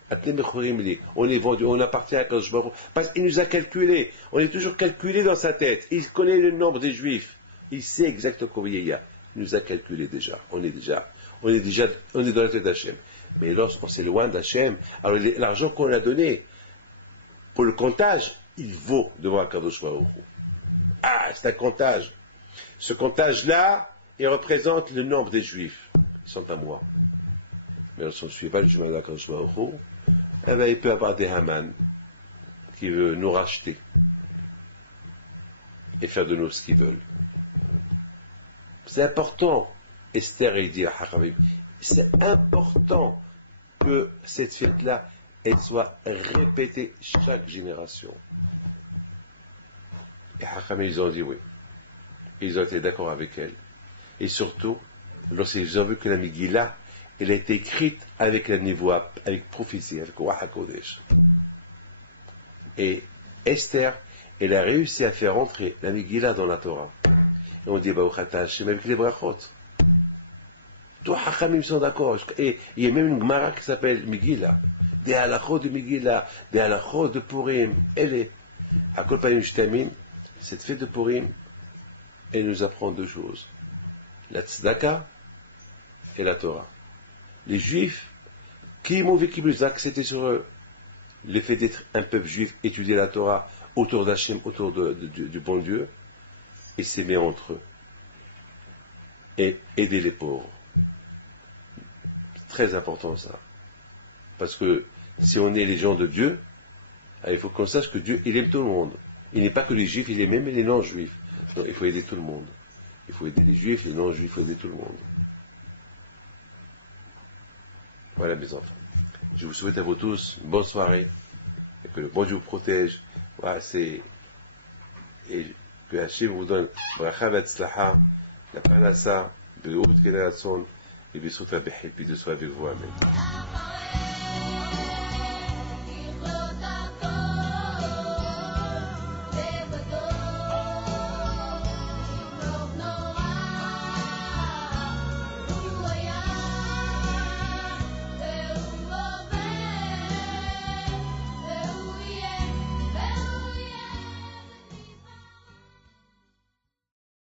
On est vendu, on appartient à Kadosh Baruch Hu, parce qu'il nous a calculé. On est toujours calculé dans sa tête. Il connaît le nombre des Juifs. Il sait exactement combien il y a. Il nous a calculé déjà. On est dans la tête d'Hachem. Mais lorsqu'on s'éloigne d'Hachem, alors l'argent qu'on a donné pour le comptage, il vaut devant Kadosh Baruch Hu. Ah, c'est un comptage. Ce comptage-là, il représente le nombre des Juifs. Ils sont à moi. Mais lorsqu'on ne suit pas le chemin de Kadosh Baruch Hu, eh bien, il peut y avoir des Haman qui veulent nous racheter et faire de nous ce qu'ils veulent. C'est important, Esther et dire Hachamim, c'est important que cette fête-là, elle soit répétée chaque génération. Et Hachamim, ils ont dit oui. Ils ont été d'accord avec elle. Et surtout, lorsqu'ils ont vu que la Megillah, elle a été écrite avec la névoie, avec prophétie, avec Ruach HaKodesh. Et Esther, elle a réussi à faire entrer la Megillah dans la Torah. Et on dit, Baruch Ata Hashem avec les brachot. Tous les Hachamim sont d'accord. Et il y a même une Gemara qui s'appelle Megillah. Des halachot de Megillah, des halachot de Purim. Elle est. À Kol Panim Shtamim, cette fête de Purim, elle nous apprend deux choses. La tzedaka et la Torah. Les Juifs, qui m'ont vécu plus c'était sur eux le fait d'être un peuple juif, étudier la Torah autour d'Hachem, autour du bon Dieu, et s'aimer entre eux, et aider les pauvres. C'est très important ça. Parce que si on est les gens de Dieu, il faut qu'on sache que Dieu, il aime tout le monde. Il n'est pas que les Juifs, il aime même les non-Juifs. Donc il faut aider tout le monde. Il faut aider les juifs, les non-juifs, il faut aider tout le monde. Voilà mes enfants. Je vous souhaite à vous tous une bonne soirée, et que le bon Dieu vous protège. Voilà, et que Hachem vous donne bracha v'atzlacha, la parnassa, de haute génération, et bien sûr, et de soit avec vous. Amen.